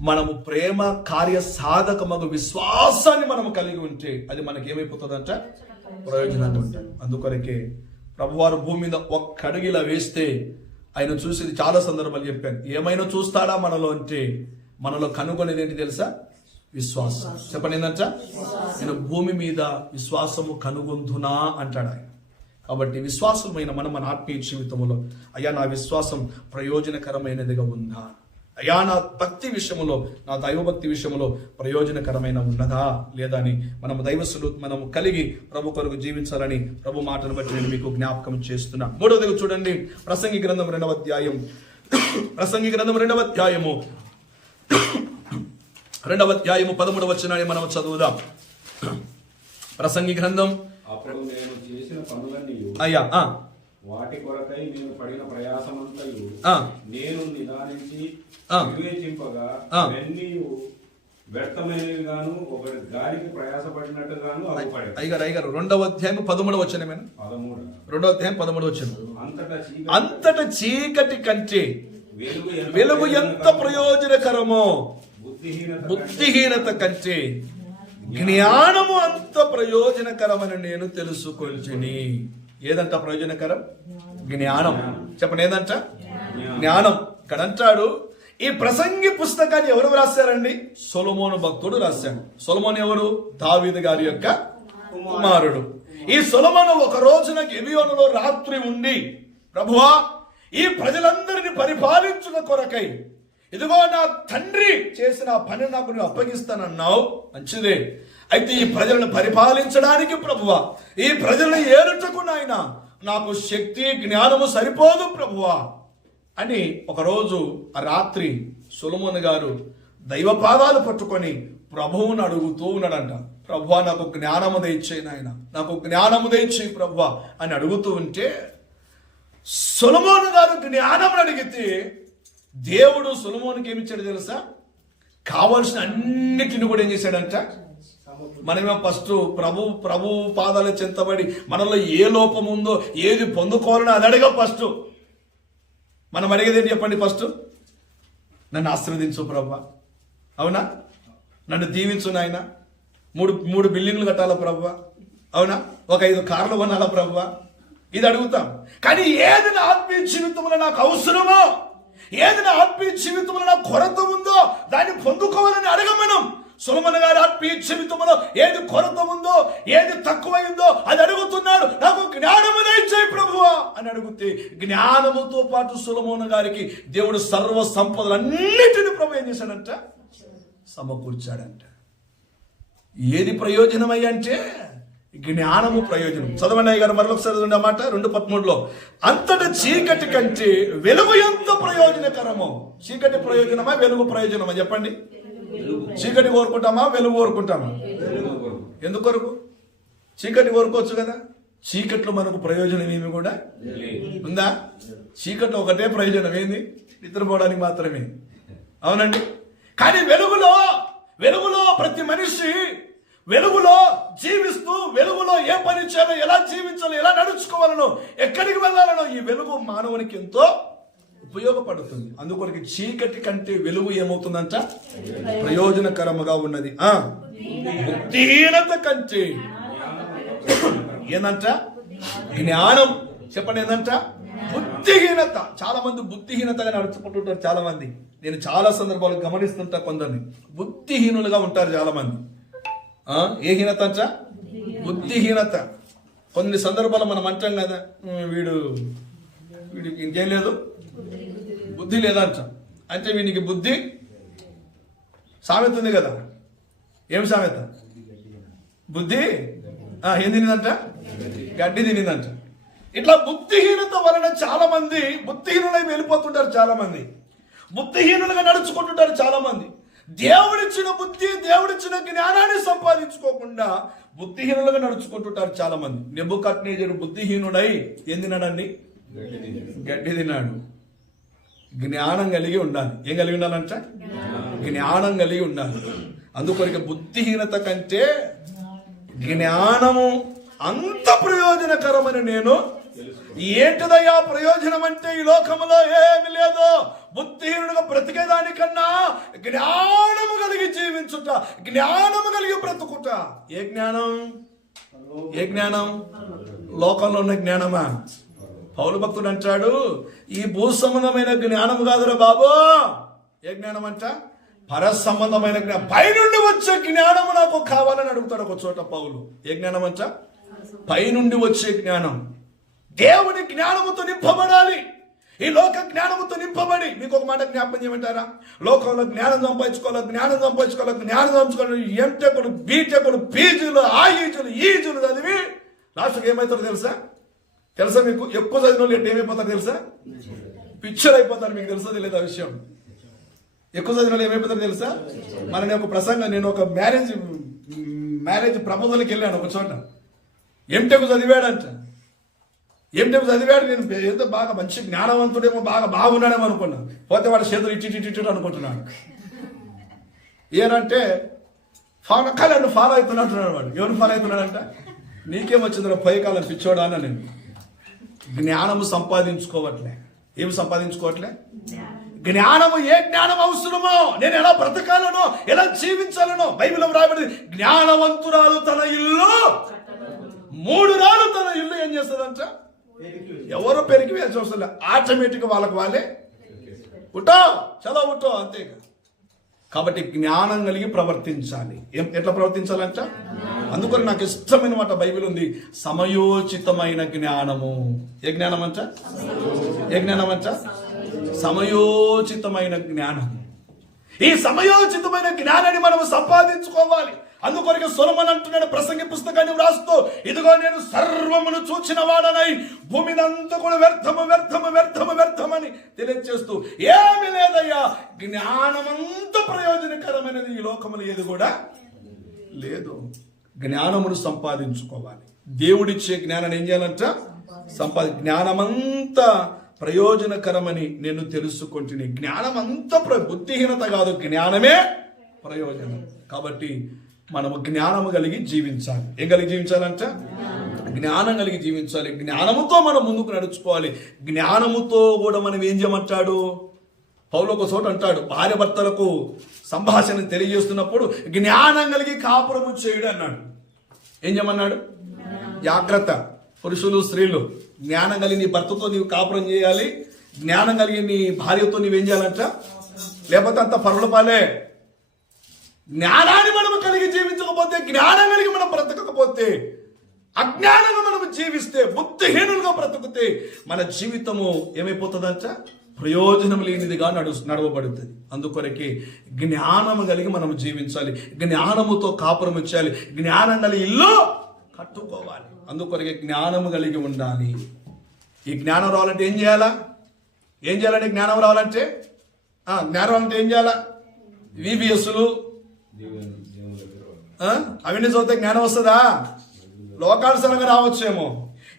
మనము ప్రేమ కార్య సాధకమగు విశ్వాసాన్ని మనము కలిగి ఉంటే అది మనకి ఏమైపోతుందంట? ప్రయోజనాలు ఉంటాయి. అందుకొరకే ప్రభువారు భూమి మీద ఒక్క అడుగులా వేస్తే ఆయన చూసేది చాలా సందర్భాలు చెప్పాను. ఏమైనా చూస్తాడా మనలో అంటే మనలో కనుగొనేది ఏంటి తెలుసా? విశ్వాసం. చెప్పండి ఏంటంట? నేను భూమి మీద విశ్వాసము కనుగొందునా అంటాడు ఆయన. కాబట్టి విశ్వాసమైన మన ఆత్మీయ జీవితంలో అయ్యా నా విశ్వాసం ప్రయోజనకరమైనదిగా ఉందా? అయ్యా నా భక్తి విషయంలో, నా దైవభక్తి విషయంలో ప్రయోజనకరమైన ఉన్నదా లేదా అని మనము కలిగి ప్రభు కొరకు జీవించాలని ప్రభు మాటను బట్టి నేను మీకు జ్ఞాపకం చేస్తున్నా. మూడవదిగా చూడండి, ప్రసంగి గ్రంథం 2వ అధ్యాయం 13వ వచనాన్ని మనం చదువుదాం. ప్రసంగి గ్రంథం. అప్పుడు నేను చేసిన పనులన్నీ వాటి కొరకై నేను పడిన ప్రయాసమంతయు నేను నిదానించి వివేచింపగా అవన్నీ వ్యర్థమైనవిగాను ఒకటి గాలికి ప్రయాసపడినట్టుగాను అగుపడెను. అయ్యగారు 2వ అధ్యాయం 13వ వచనమేనా? 2వ అధ్యాయం 13వ వచనం. అంతట చీకటి కంటే వెలుగు ఎంత ప్రయోజనకరమో, బుద్ధిహీనత కంటే జ్ఞానము అంత ప్రయోజనకరమని నేను తెలుసుకొంటిని. ఏదంట ప్రయోజనకరం? జ్ఞానం. చెప్పండి ఏదంట? జ్ఞానం. ఇక్కడ అంటాడు, ఈ ప్రసంగి పుస్తకాన్ని ఎవరు రాశారండి? సొలొమోను భక్తుడు రాశాడు. సొలొమోను ఎవరు? దావీదు గారి యొక్క కుమారుడు. ఈ సొలొమోను ఒక రోజున గిబియోనులో రాత్రి ఉండి, ప్రభువా ఈ ప్రజలందరినీ పరిపాలించుట కొరకై ఇదిగో నా తండ్రి చేసిన పని నాకు నువ్వు అప్పగిస్తానన్నావు, మంచిదే. అయితే ఈ ప్రజలను పరిపాలించడానికి ప్రభువా, ఈ ప్రజలను ఏలుటకు నాయన నాకు శక్తి జ్ఞానము సరిపోదు ప్రభువా అని ఒకరోజు ఆ రాత్రి సొలొమోను గారు దైవ పాదాలు పట్టుకొని ప్రభువును అడుగుతూ ఉన్నాడంట. ప్రభువా నాకు జ్ఞానము దయచేయి నాయన, నాకు జ్ఞానము దయచేయి ప్రభువా అని అడుగుతూ ఉంటే, సొలొమోను గారు జ్ఞానం అడిగితే దేవుడు సొలొమోనుకి ఏమిచ్చాడు తెలుసా? కావలసిన అన్నిటిని కూడా ఏం చేశాడంట? మనమే ఫస్ట్ ప్రభు పాదాల చెంతబడి మనలో ఏ లోపం ఉందో, ఏది పొందుకోవాలని అది అడగ. ఫస్ట్ మనం అడిగేది ఏంటి చెప్పండి? ఫస్ట్ నన్ను ఆశీర్వదించు ప్రభా, అవునా? నన్ను దీవించు నాయన, మూడు బిల్డింగ్లు కట్టాలా ప్రభా, అవునా? ఒక 5 కార్లు కొనాలా ప్రభా, ఇది అడుగుతాం. కానీ ఏది నా ఆత్మీయ జీవితంలో నాకు అవసరమో, ఏది నా ఆత్మీయ జీవితంలో నాకు కొరత ఉందో దాన్ని పొందుకోవాలని అడగమనం. సొలొమోను గారి ఆత్మీయ జీవితంలో ఏది కొరత ఉందో, ఏది తక్కువైందో అది అడుగుతున్నాడు. నాకు జ్ఞానము దయచేయి ప్రభువా అని అడిగితే జ్ఞానముతో పాటు సొలొమోను గారికి దేవుడు సర్వ సంపదలన్నిటిని ప్రభు ఏం చేశాడంట? సమకూర్చాడంట. ఏది ప్రయోజనమయ్య అంటే జ్ఞానము ప్రయోజనం. చదవండి అయ్యగారు, మరొకసారి చదవండి ఆ మాట. 2:13లో అంతటా చీకటి కంటే వెలుగు ఎంత ప్రయోజనకరమో. చీకటి ప్రయోజనమా, వెలుగు ప్రయోజనమా? చెప్పండి. చీకటి కోరుకుంటామా, వెలుగు కోరుకుంటామా? ఎందుకొరకు? చీకటి కోరుకోవచ్చు కదా, చీకట్లో మనకు ప్రయోజనం ఏమి కూడా ఉందా? చీకట్లో ఒకటే ప్రయోజనం, ఏంది? నిద్రపోవడానికి మాత్రమే. అవునండి. కానీ వెలుగులో ప్రతి మనిషి వెలుగులో జీవిస్తూ వెలుగులో ఏ పని చేయాలో, ఎలా జీవించాలో, ఎలా నడుచుకోవాలనో, ఎక్కడికి వెళ్ళాలనో ఈ వెలుగు మానవునికి ఎంతో ఉపయోగపడుతుంది. అందుకొరకు చీకటి కంటే వెలుగు ఏమవుతుందంట? ప్రయోజనకరముగా ఉన్నది. బుద్ధిహీనత కంటే ఏందంట? జ్ఞానం. చెప్పండి, ఏందంట? బుద్ధిహీనత. చాలా మంది బుద్ధిహీనతగా నడుచుకుంటుంటారు. చాలా మంది, నేను చాలా సందర్భాలు గమనిస్తుంటా, కొందరిని బుద్ధిహీనులుగా ఉంటారు చాలా మంది. ఏ హీనత అంట? బుద్ధిహీనత. కొన్ని సందర్భాలు మనం అంటాం కదా, వీడికి ఇంకేం లేదు, బుద్ధి లేదంట. అంటే వీనికి బుద్ధి సామెత ఉంది కదా, ఏం సామెత? బుద్ధి ఏం తినిందంట? గడ్డి తినిందంట. ఇట్లా బుద్ధిహీనత వలన చాలా మంది బుద్ధిహీనులై వెళ్ళిపోతుంటారు. చాలా మంది బుద్ధిహీనులుగా నడుచుకుంటుంటారు. చాలా మంది దేవుడిచ్చిన బుద్ధి, దేవుడిచ్చిన జ్ఞానాన్ని సంపాదించుకోకుండా బుద్ధిహీనులుగా నడుచుకుంటుంటారు చాలా మంది. నెబుకద్నెజరు బుద్ధిహీనుడై ఏం తిన్నాడండి? గడ్డి తిన్నాడు. జ్ఞానం కలిగి ఉండాలి. ఏం కలిగి ఉండాలంట? జ్ఞానం కలిగి ఉండాలి. అందుకొరకు బుద్ధిహీనత కంటే జ్ఞానము అంత ప్రయోజనకరమని నేను. ఏంటిదయ్యా ప్రయోజనం అంటే? ఈ లోకంలో ఏమి లేదు. బుద్ధిహీనుడుగా బ్రతికేదానికన్నా జ్ఞానము కలిగి జీవించుట, జ్ఞానము కలిగి బ్రతుకుట. ఏ జ్ఞానం? ఏ జ్ఞానం? లోకంలో ఉన్న జ్ఞానమా? పౌలు భక్తుడు అంటాడు, ఈ భూ సంబంధమైన జ్ఞానము కాదురా బాబు. ఏ జ్ఞానం అంట? పర సంబంధమైన జ్ఞానం, పైనుండి వచ్చే జ్ఞానము నాకు కావాలని అడుగుతాడు ఒక చోట పౌలు. ఏ జ్ఞానం అంట? పైనుండి వచ్చే జ్ఞానం. దేవుని జ్ఞానముతో నింపబడాలి. ఈ లోక జ్ఞానముతో నింపబడి, మీకు ఒక మాట జ్ఞాపకం చేయమంటారా? లోకంలో జ్ఞానం సంపాదించుకోవాలి, ఎంటెకులు, బీటెకులు, పీజీలు, ఆయుజులు, ఈజులు చదివి లాస్ట్కి ఏమవుతారో తెలుసా? మీకు ఎక్కువ చదివిన వాళ్ళు ఏమైపోతారు తెలుసా? పిక్చర్ అయిపోతారు. మీకు తెలుసా తెలియదు ఆ విషయం? ఎక్కువ చదివిన వాళ్ళు ఏమైపోతారు తెలుసా? నేను ఒక మ్యారేజ్ ప్రపోజల్కి వెళ్ళాను ఒక చోట. ఎంటెక్ చదివాడంట. ఎంటెక్ చదివాడు. నేను ఏదో బాగా మంచి జ్ఞానవంతుడేమో, బాగున్నాడేమో అనుకున్నాను. పోతే వాడు చేతులు ఇట్టి అనుకుంటున్నాడు. ఏనంటే నన్ను ఫాలో అవుతున్నట్టున్నాడు వాడు. ఎవరు ఫాలో అవుతున్నాడంట? నీకేమొచ్చిందో పై కాలం పిచ్చోడా అన్న. నేను జ్ఞానము సంపాదించుకోవట్లే. ఏమి సంపాదించుకోవట్లే? జ్ఞానము. ఏ జ్ఞానం అవసరమో, నేను ఎలా బ్రతకాలనో, ఎలా జీవించాలనో బైబిల్లో రాయబడింది. జ్ఞానవంతురాలు తన ఇల్లు 3 రాళ్ళు తన ఇల్లు ఏం చేస్తుందంట? ఎవరో పెరిగి వేయాల్సిన అవసరం లేదు. ఆటోమేటిక్గా వాళ్ళే ఉంటా అంతే. కాబట్టి జ్ఞానం కలిగి ప్రవర్తించాలి. ఎట్లా ప్రవర్తించాలంట? అందుకని నాకు ఇష్టమైన మాట బైబిల్ ఉంది, సమయోచితమైన జ్ఞానము. ఏ జ్ఞానం అంట? సమయోచితమైన జ్ఞానం. ఈ సమయోచితమైన జ్ఞానాన్ని మనం సంపాదించుకోవాలి. అందుకొరకు సొలొమోను అంటున్నాడు ప్రసంగి పుస్తకాన్ని వ్రాస్తూ, ఇదిగో నేను సర్వమును చూచిన వాడనై భూమినంతా కూడా వ్యర్థమని తెలియజేస్తూ, ఏమి లేదయ్యా, జ్ఞానమంత ప్రయోజనకరమైనది ఈ లోకములు ఏది కూడా లేదు. జ్ఞానమును సంపాదించుకోవాలి. దేవుడిచ్చే జ్ఞానాన్ని ఏం చేయాలంట? జ్ఞానమంతా ప్రయోజనకరమని నేను తెలుసుకుంటుని. జ్ఞానం అంతా బుద్ధిహీనత కాదు, జ్ఞానమే ప్రయోజనం. కాబట్టి మనము జ్ఞానము కలిగి జీవించాలి. ఏం కలిగి జీవించాలంట? జ్ఞానం కలిగి జీవించాలి. జ్ఞానముతో మనం ముందుకు నడుచుకోవాలి. జ్ఞానముతో కూడా మనం ఏం చేయమంటాడు? పౌలు ఒక చోట అంటాడు, భార్య భర్తలకు సంభాషణ తెలియజేస్తున్నప్పుడు జ్ఞానం కలిగి కాపురము చేయుడు అన్నాడు. ఏం చేయమన్నాడు? జాగ్రత్త, పురుషులు స్త్రీలు, జ్ఞానం కలిగి నీ భర్తతో నీవు కాపురం చేయాలి. జ్ఞానం కలిగి నీ భార్యతో నీవేం చేయాలంట? లేకపోతే అంత పరుల పాలే. జ్ఞానాన్ని మనం కలిగి జీవించకపోతే, జ్ఞానం కలిగి మనం బ్రతకకపోతే, అజ్ఞానంగా మనం జీవిస్తే, బుద్ధిహీనులుగా బ్రతుకుతే మన జీవితము ఏమైపోతుందంట? ప్రయోజనం లేనిదిగా నడవబడుతుంది. అందుకొరకే జ్ఞానము కలిగి మనం జీవించాలి. జ్ఞానముతో కాపురం చేయాలి. జ్ఞానం కలిగి ఇల్లు కట్టుకోవాలి. అందుకొరకే జ్ఞానము కలిగి ఉండాలి. ఈ జ్ఞానం రావాలంటే ఏం చేయాలా? ఏం చేయాలంటే జ్ఞానం రావాలంటే ఏం చేయాలా? VBSలు అవన్నీ చదివితే జ్ఞానం వస్తుందా? లోకానుసారంగా రావచ్చేమో.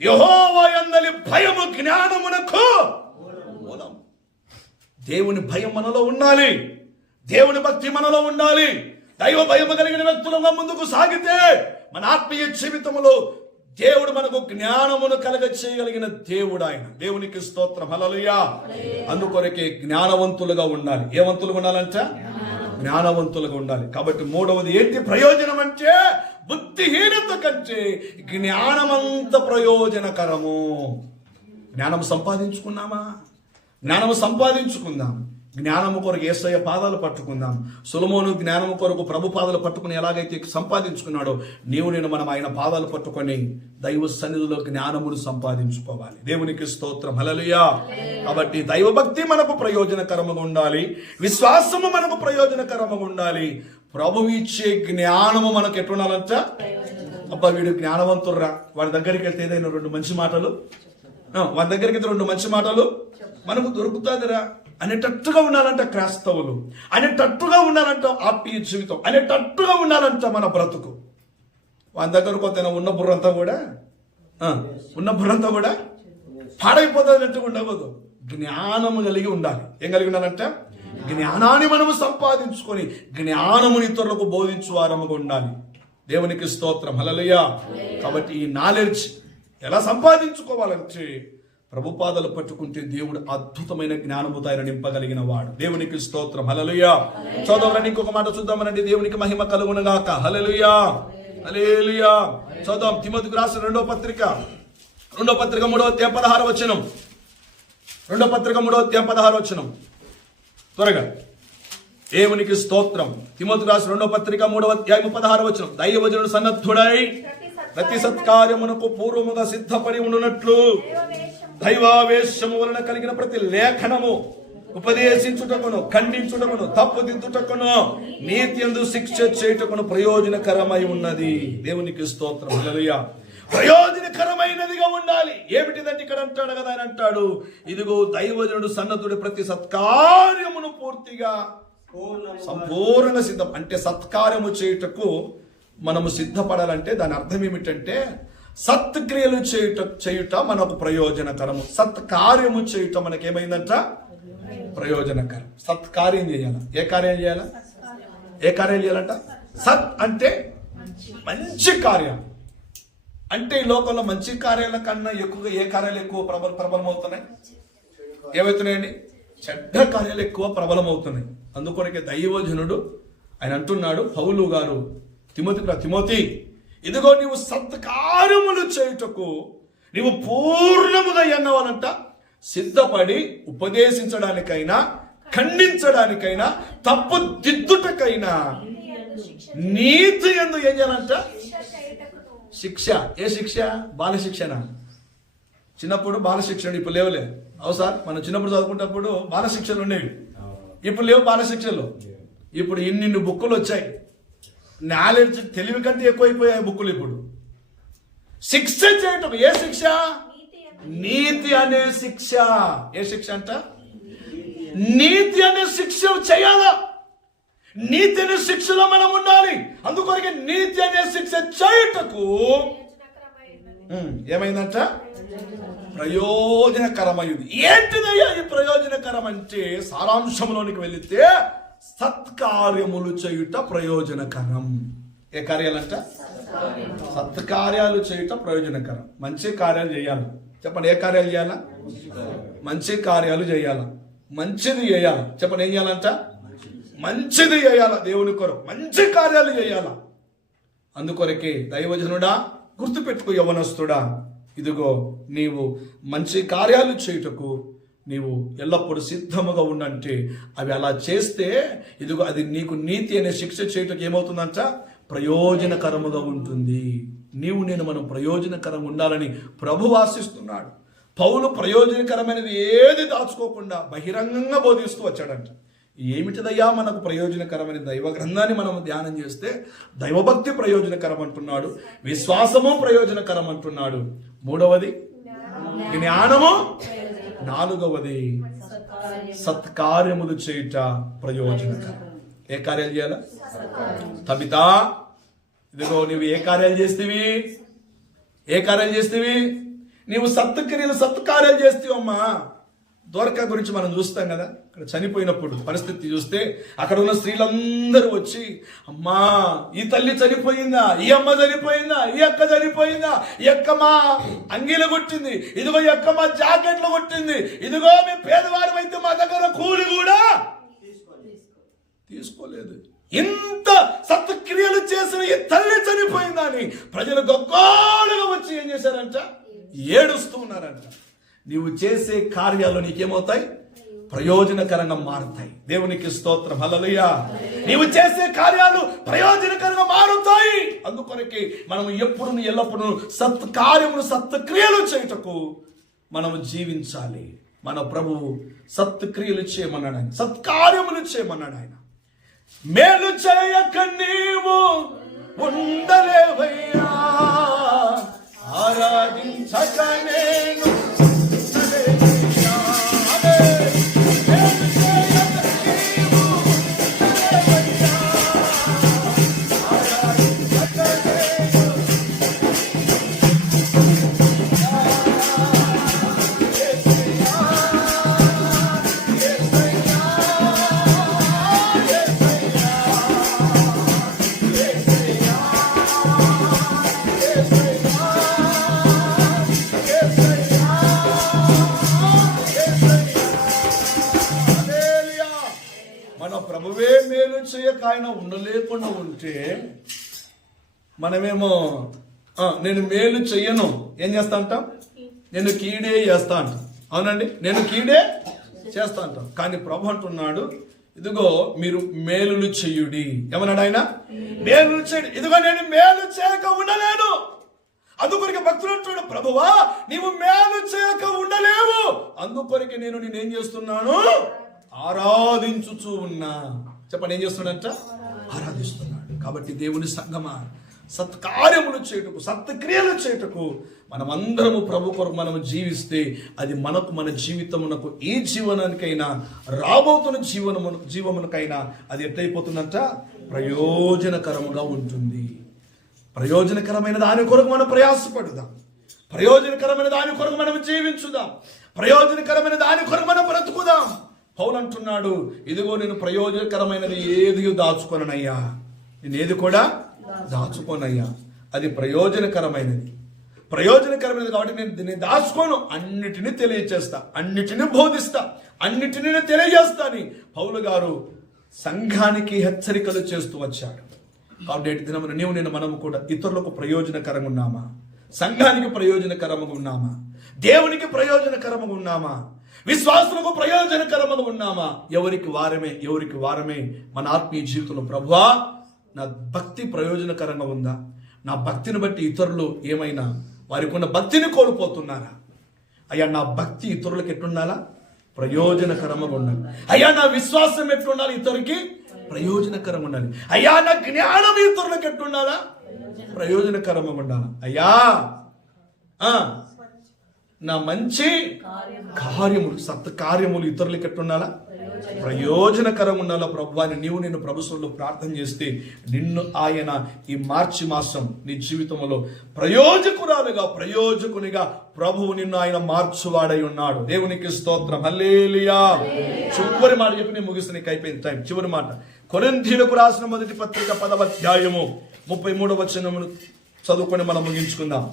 యెహోవా యందలి భయము జ్ఞానమునకు మూలం. దేవుని భయం మనలో ఉండాలి, దేవుని భక్తి మనలో ఉండాలి. దైవ భయము కలిగిన వ్యక్తులుగా ముందుకు సాగితే మన ఆత్మీయ జీవితంలో దేవుడు మనకు జ్ఞానమును కలగ చేయగలిగిన దేవుడు ఆయన. దేవునికి స్తోత్రం, హల్లెలూయా. అందుకొరకే జ్ఞానవంతులుగా ఉండాలి. ఏ వంతులుగా ఉండాలంటే జ్ఞానవంతులుగా ఉండాలి. కాబట్టి మూడవది ఏంటి ప్రయోజనం అంటే, బుద్ధిహీనత కంటే జ్ఞానమంత ప్రయోజనకరము. జ్ఞానం సంపాదించుకున్నామా? జ్ఞానము సంపాదించుకుందాం. జ్ఞానము కొరకు యేసయ్య పాదాలు పట్టుకుందాం. సొలొమోను జ్ఞానము కొరకు ప్రభు పాదాలు పట్టుకుని ఎలాగైతే సంపాదించుకున్నాడో, నీవు నేను మనం ఆయన పాదాలు పట్టుకొని దైవ సన్నిధిలో జ్ఞానమును సంపాదించుకోవాలి. దేవునికి స్తోత్రం, హల్లెలూయా. కాబట్టి దైవభక్తి మనకు ప్రయోజనకరముగా ఉండాలి, విశ్వాసము మనకు ప్రయోజనకరముగా ఉండాలి. ప్రభువు ఇచ్చే జ్ఞానము మనకు ఎట్లుండాలంట, అబ్బా వీడు జ్ఞానవంతుర్రా, వాడి దగ్గరికి వెళ్తే ఏదైనా రెండు మంచి మాటలు, వాడి దగ్గరికి వెళ్తే రెండు మంచి మాటలు మనకు దొరుకుతుందిరా అనేటట్టుగా ఉండాలంట క్రైస్తవులు, అనేటట్టుగా ఉండాలంట ఆత్మీయ జీవితం, అనేటట్టుగా ఉండాలంట మన బ్రతుకు. వాని దగ్గర కొత్త ఉన్న బుర్రంతా కూడా పాడైపోతున్నట్టుగా ఉండకూడదు. జ్ఞానము కలిగి ఉండాలి. ఏం కలిగి ఉండాలంటే జ్ఞానాన్ని మనము సంపాదించుకొని జ్ఞానముని ఇతరులకు బోధించు వారముగా ఉండాలి. దేవునికి స్తోత్రం, హల్లెలూయా. కాబట్టి ఈ నాలెడ్జ్ ఎలా సంపాదించుకోవాలంటే ప్రభుపాదాలు పట్టుకుంటే దేవుడు అద్భుతమైన జ్ఞానము ఆయన నింపగలిగిన వాడు. దేవునికి స్తోత్రం, హల్లెలూయా. చదవాలని ఇంకొక మాట చూద్దామనండి. దేవునికి మహిమ కలుగునుగాక, హల్లెలూయా, హల్లెలూయా. చదువు తిమోతికి రాసిన రెండో పత్రిక 3వ అధ్యాయం 16వ వచనం. 2వ పత్రిక 3వ అధ్యాయం 16వ వచనం. త్వరగా. దేవునికి స్తోత్రం. తిమోతికి రాసిన 2వ పత్రిక 3వ అధ్యాయం 16వ వచనం. దైవజనుడు సన్నద్ధుడై ప్రతి సత్కార్యమునకు పూర్వముగా సిద్ధపడి ఉండునట్లు దైవావేశము వలన కలిగిన ప్రతి లేఖనము ఉపదేశించుటకును, ఖండించుటకును, తప్పుదిద్దుటకును, నీతి యందు శిక్ష చేయుటకును ప్రయోజనకరమై ఉన్నది. దేవునికి స్తోత్రం, హల్లెలూయా. ప్రయోజనకరమైనదిగా ఉండాలి. ఏమిటిదంటే ఇక్కడ అంటాడు కదా, ఆయన అంటాడు, ఇదిగో దైవజనుడు సన్నద్ధుడు ప్రతి సత్కార్యమును పూర్తిగా సంపూర్ణంగా సిద్ధం. అంటే సత్కార్యము చేయుటకు మనము సిద్ధపడాలంటే దాని అర్థం ఏమిటంటే, సత్క్రియలు చేయుట మనకు ప్రయోజనకరము, సత్కార్యము చేయుట మనకేమైందంట ప్రయోజనకరం. సత్కార్యం చేయాల. ఏ కార్యం చేయాలా? ఏ కార్యం చేయాలంట? సత్ అంటే మంచి కార్యం. అంటే ఈ లోకంలో మంచి కార్యాల కన్నా ఎక్కువగా ఏ కార్యాలు ఎక్కువ ప్రబలమవుతున్నాయి? ఏమవుతున్నాయండి? చెడ్డ కార్యాలు ఎక్కువ ప్రబలమవుతున్నాయి. అందుకొరకే దైవజనుడు ఆయన అంటున్నాడు, పౌలు గారు తిమోతి, ఇదిగో నీవు సత్కార్యములు చేయుటకు నీవు పూర్ణముగా ఎన్నవాలంట సిద్ధపడి, ఉపదేశించడానికైనా, ఖండించడానికైనా, తప్పు దిద్దుటకైనా, నీతి యందు ఏం చేయాలంట? శిక్ష. ఏ శిక్ష? బాలశిక్షణ. చిన్నప్పుడు బాలశిక్షణ, ఇప్పుడు లేవులే. అవు సార్, మనం చిన్నప్పుడు చదువుకున్నప్పుడు బాలశిక్షలు ఉండేవి, ఇప్పుడు లేవు బాలశిక్షలు. ఇప్పుడు ఇన్ని బుక్కులు వచ్చాయి. నాలెడ్జ్, తెలివి కంటే ఎక్కువైపోయాయి బుక్కులు. ఇప్పుడు శిక్ష చేయటం. ఏ శిక్ష? నీతి అనే శిక్ష. ఏ శిక్ష అంట? నీతి అనే శిక్ష చేయాలా? నీతి అనే శిక్షలో మనం ఉండాలి. అందుకొరకే నీతి అనే శిక్ష చేయుటకు ఏమైందంట? ప్రయోజనకరమైంది. ఏంటిదయ్యా ఈ ప్రయోజనకరం అంటే, సారాంశంలోనికి వెళితే సత్కార్యములు చేయుట ప్రయోజనకరం. ఏ కార్యాలంట? సత్కార్యాలు చేయుట ప్రయోజనకరం. మంచి కార్యాలు చేయాలి. చెప్పండి, ఏ కార్యాలు చేయాలా? మంచి కార్యాలు చేయాలా, మంచిది చేయాలా. చెప్పండి, ఏం చేయాలంట? మంచిది చేయాలా. దేవుని కొరకు మంచి కార్యాలు చేయాలా. అందుకొరకే దైవజనుడా, గుర్తుపెట్టుకో యవ్వనస్తుడా, ఇదిగో నీవు మంచి కార్యాలు చేయుటకు నీవు ఎల్లప్పుడూ సిద్ధముగా ఉండంటే, అవి అలా చేస్తే ఇదిగో అది నీకు నీతి అనే శిక్ష చేయుటకు ఏమవుతుందంట? ప్రయోజనకరముగా ఉంటుంది. నీవు నేను మనం ప్రయోజనకరంగా ఉండాలని ప్రభువు ఆశిస్తున్నాడు. పౌలు ప్రయోజనకరమైనది ఏది దాచుకోకుండా బహిరంగంగా బోధిస్తూ వచ్చాడంట. ఏమిటిదయ్యా మనకు ప్రయోజనకరమైన? దైవ గ్రంథాన్ని మనం ధ్యానం చేస్తే దైవభక్తి ప్రయోజనకరం అంటున్నాడు, విశ్వాసము ప్రయోజనకరం అంటున్నాడు, మూడవది జ్ఞానము, నాలుగవది సత్కార్యములు చేయుట ప్రయోజనకరం. ఏ కార్యాలు చేయాలా? తబితా, ఇదిగో నువ్వు ఏ కార్యాలు చేస్తేవి? ఏ కార్యాలు చేస్తేవి? నీవు సత్క్రియలు సత్కార్యాలు చేస్తావమ్మా. ద్వారకా గురించి మనం చూస్తాం కదా, అక్కడ చనిపోయినప్పుడు పరిస్థితి చూస్తే అక్కడ ఉన్న స్త్రీలందరూ వచ్చి, అమ్మా ఈ తల్లి చనిపోయిందా, ఈ అమ్మ చనిపోయిందా, ఈ అక్క చనిపోయిందా, ఈ అక్క మా అంగీలు కొట్టింది, ఇదిగో ఈ అక్క మా జాకెట్లు కొట్టింది, ఇదిగో మేము పేదవారం అయితే మా దగ్గర కూలి కూడా తీసుకోలేదు. ఇంత సత్క్రియలు చేసిన ఈ తల్లి చనిపోయిందా అని ప్రజలు గొప్పలుగా వచ్చి ఏం చేశారంట, ఏడుస్తూ ఉన్నారంట. నీవు చేసే కార్యాలు నీకేమవుతాయి, ప్రయోజనకరంగా మారుతాయి. దేవునికి స్తోత్రం, హల్లెలూయా. నీవు చేసే కార్యాలు ప్రయోజనకరంగా మారుతాయి. అందుకొరకే మనం ఎప్పుడు ఎల్లప్పుడూ సత్కార్యములు సత్క్రియలు చేయుటకు మనము జీవించాలి. మన ప్రభువు సత్క్రియలు చేయమన్నాడు ఆయన, సత్కార్యములు చేయమన్నాడు ఆయన. మేలు చేయక నీవు ఉండలేవయ్యా, ఆరాధించక నేను ప్రభువే మేలు చేయక ఆయన ఉండలేకుండా ఉంటే మనమేమో నేను మేలు చెయ్యను, ఏం చేస్తా అంటాం, నేను కీడే చేస్తా అంటాం. అవునండి, నేను కీడే చేస్తా అంటాం. కానీ ప్రభు అంటున్నాడు, ఇదిగో మీరు మేలులు చెయ్యుడి. ఏమన్నాడు ఆయన, మేలులు చేయుడి. ఇదిగో నేను మేలు చేయక ఉండలేను. అందుకొరికి భక్తులు అంటున్నాడు, ప్రభువా నీవు మేలు చేయక ఉండలేవు, అందుకొరికి నేను నేనేం చేస్తున్నాను, ఆరాధించుచూ ఉన్నా. చెప్పండి, ఏం చేస్తున్నాడంట, ఆరాధిస్తున్నాడు. కాబట్టి దేవుని సంగమా, సత్కార్యములు చేయుటకు సత్క్రియలు చేయుటకు మనమందరము ప్రభు కొరకు మనము జీవిస్తే అది మనకు, మన జీవితమునకు, ఈ జీవనానికైనా రాబోతున్న జీవమునకైనా అది ఎట్లయిపోతుందంట, ప్రయోజనకరముగా ఉంటుంది. ప్రయోజనకరమైన దాని కొరకు మనం ప్రయాసపడుదాం, ప్రయోజనకరమైన దాని కొరకు మనం జీవించుదాం, ప్రయోజనకరమైన దాని కొరకు మనం బ్రతుకుదాం. పౌలు అంటున్నాడు, ఇదిగో నేను ప్రయోజనకరమైనది ఏది దాచుకోనయ్యా, నేను ఏది కూడా దాచుకోనయ్యా, అది ప్రయోజనకరమైనది, ప్రయోజనకరమైనది కాబట్టి నేను దాచుకోను, అన్నిటినీ తెలియచేస్తా, అన్నిటినీ బోధిస్తా, అన్నిటినీ తెలియజేస్తా అని పౌలు గారు సంఘానికి హెచ్చరికలు చేస్తూ వచ్చాడు. కాబట్టి నేటి దినమున నీవు నేను మనము కూడా ఇతరులకు ప్రయోజనకరంగా ఉన్నామా, సంఘానికి ప్రయోజనకరంగా ఉన్నామా, దేవునికి ప్రయోజనకరంగా ఉన్నామా, విశ్వాసులకు ప్రయోజనకరంగా ఉన్నామా, ఎవరికి వారమే మన ఆత్మీయ జీవితంలో ప్రభువా నా భక్తి ప్రయోజనకరంగా ఉందా, నా భక్తిని బట్టి ఇతరులు ఏమైనా వారికి ఉన్న భక్తిని కోల్పోతున్నారా, అయ్యా నా భక్తి ఇతరులకు ఎట్లుండాలా, ప్రయోజనకరంగా ఉండాలి. అయ్యా నా విశ్వాసం ఎట్లుండాలి, ఇతరులకి ప్రయోజనకరంగా ఉండాలి. అయ్యా నా జ్ఞానం ఇతరులకు ఎట్లుండాలా, ప్రయోజనకరంగా ఉండాలి. అయ్యా నా మంచి కార్యములు సత్కార్యములు ఇతరులకు ఎట్లుండాలా, ప్రయోజనకరంగా ఉండాలా. ప్రభువాని నీవు నేను ప్రభుత్వంలో ప్రార్థన చేస్తే నిన్ను ఆయన ఈ మార్చి మాసం నీ జీవితంలో ప్రయోజకునిగా ప్రభువు నిన్ను ఆయన మార్చువాడై ఉన్నాడు. దేవునికి స్తోత్రం, హల్లెలూయా. చివరి మాట చెప్పి నేను ముగిస్తే నీకు అయిపోయింది టైం. చివరి మాట, కొరింథీయులకు రాసిన మొదటి పత్రిక 10వ అధ్యాయము 33వ వచనమును చదువుకొని మనం ముగించుకుందాం.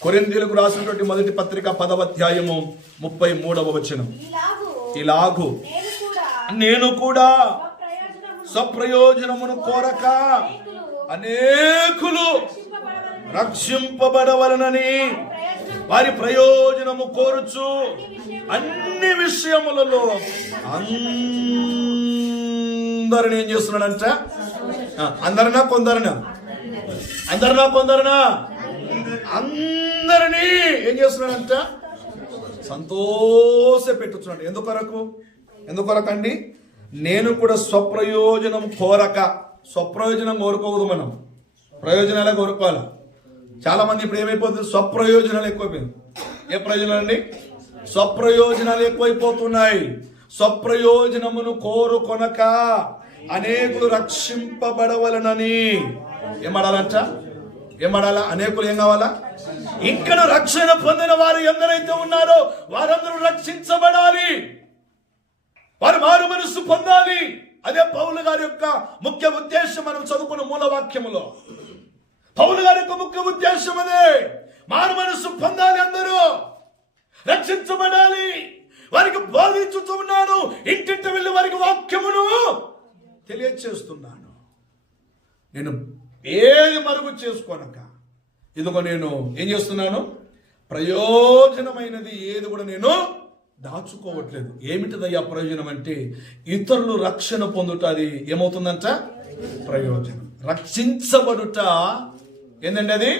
కొరింథీయులకు రాసినటువంటి మొదటి పత్రిక 10వ అధ్యాయము 33వ వచనం. ఇలాగు నేను కూడా స్వప్రయోజనమును కోరక అనేకులు రక్షింపబడవలనని వారి ప్రయోజనము కోరుచు అన్ని విషయములలో అందరిని ఏం చేస్తున్నాడంట, అందరినా కొందరినా అందరినీ ఏం చేస్తున్నాడంట, సంతోష పెట్టుచున్నాడు. ఎందుకొరకు అండి, నేను కూడా స్వప్రయోజనం కోరుకోవద్దు. మనం ప్రయోజనాలే కోరుకోవాలి. చాలా మంది ఇప్పుడు ఏమైపోతుంది, స్వప్రయోజనాలు ఎక్కువైపోయింది. ఏ ప్రయోజనాలు అండి, స్వప్రయోజనాలు ఎక్కువైపోతున్నాయి. స్వప్రయోజనమును కోరుకొనక అనేకులు రక్షింపబడవలనని ఏమడాలంట, ఏమడాలా, అనేకులు ఏం కావాలా, ఇక్కడ రక్షణ పొందిన వారు ఎందరైతే ఉన్నారో వారందరూ రక్షించబడాలి, వారు మారు మనస్సు పొందాలి. అదే పౌలు గారి యొక్క ముఖ్య ఉద్దేశం. మనం చదువుకున్న మూల వాక్యములో పౌలు గారి యొక్క ముఖ్య ఉద్దేశం అదే, మారు మనస్సు పొందాలి, అందరూ రక్షించబడాలి. వారికి బోధించుతూ ఉన్నాను, ఇంటింటి వెళ్ళి వారికి వాక్యమును తెలియచేస్తున్నాను. నేను ఏది మరుగు చేసుకోనక ఇదిగో నేను ఏం చేస్తున్నాను, ప్రయోజనమైనది ఏది కూడా నేను దాచుకోవట్లేదు. ఏమిటిదయ్యా ప్రయోజనం అంటే, ఇతరులు రక్షణ పొందుట అది ఏమవుతుందంట, ప్రయోజనం. రక్షించబడుట ఏంటంటే అది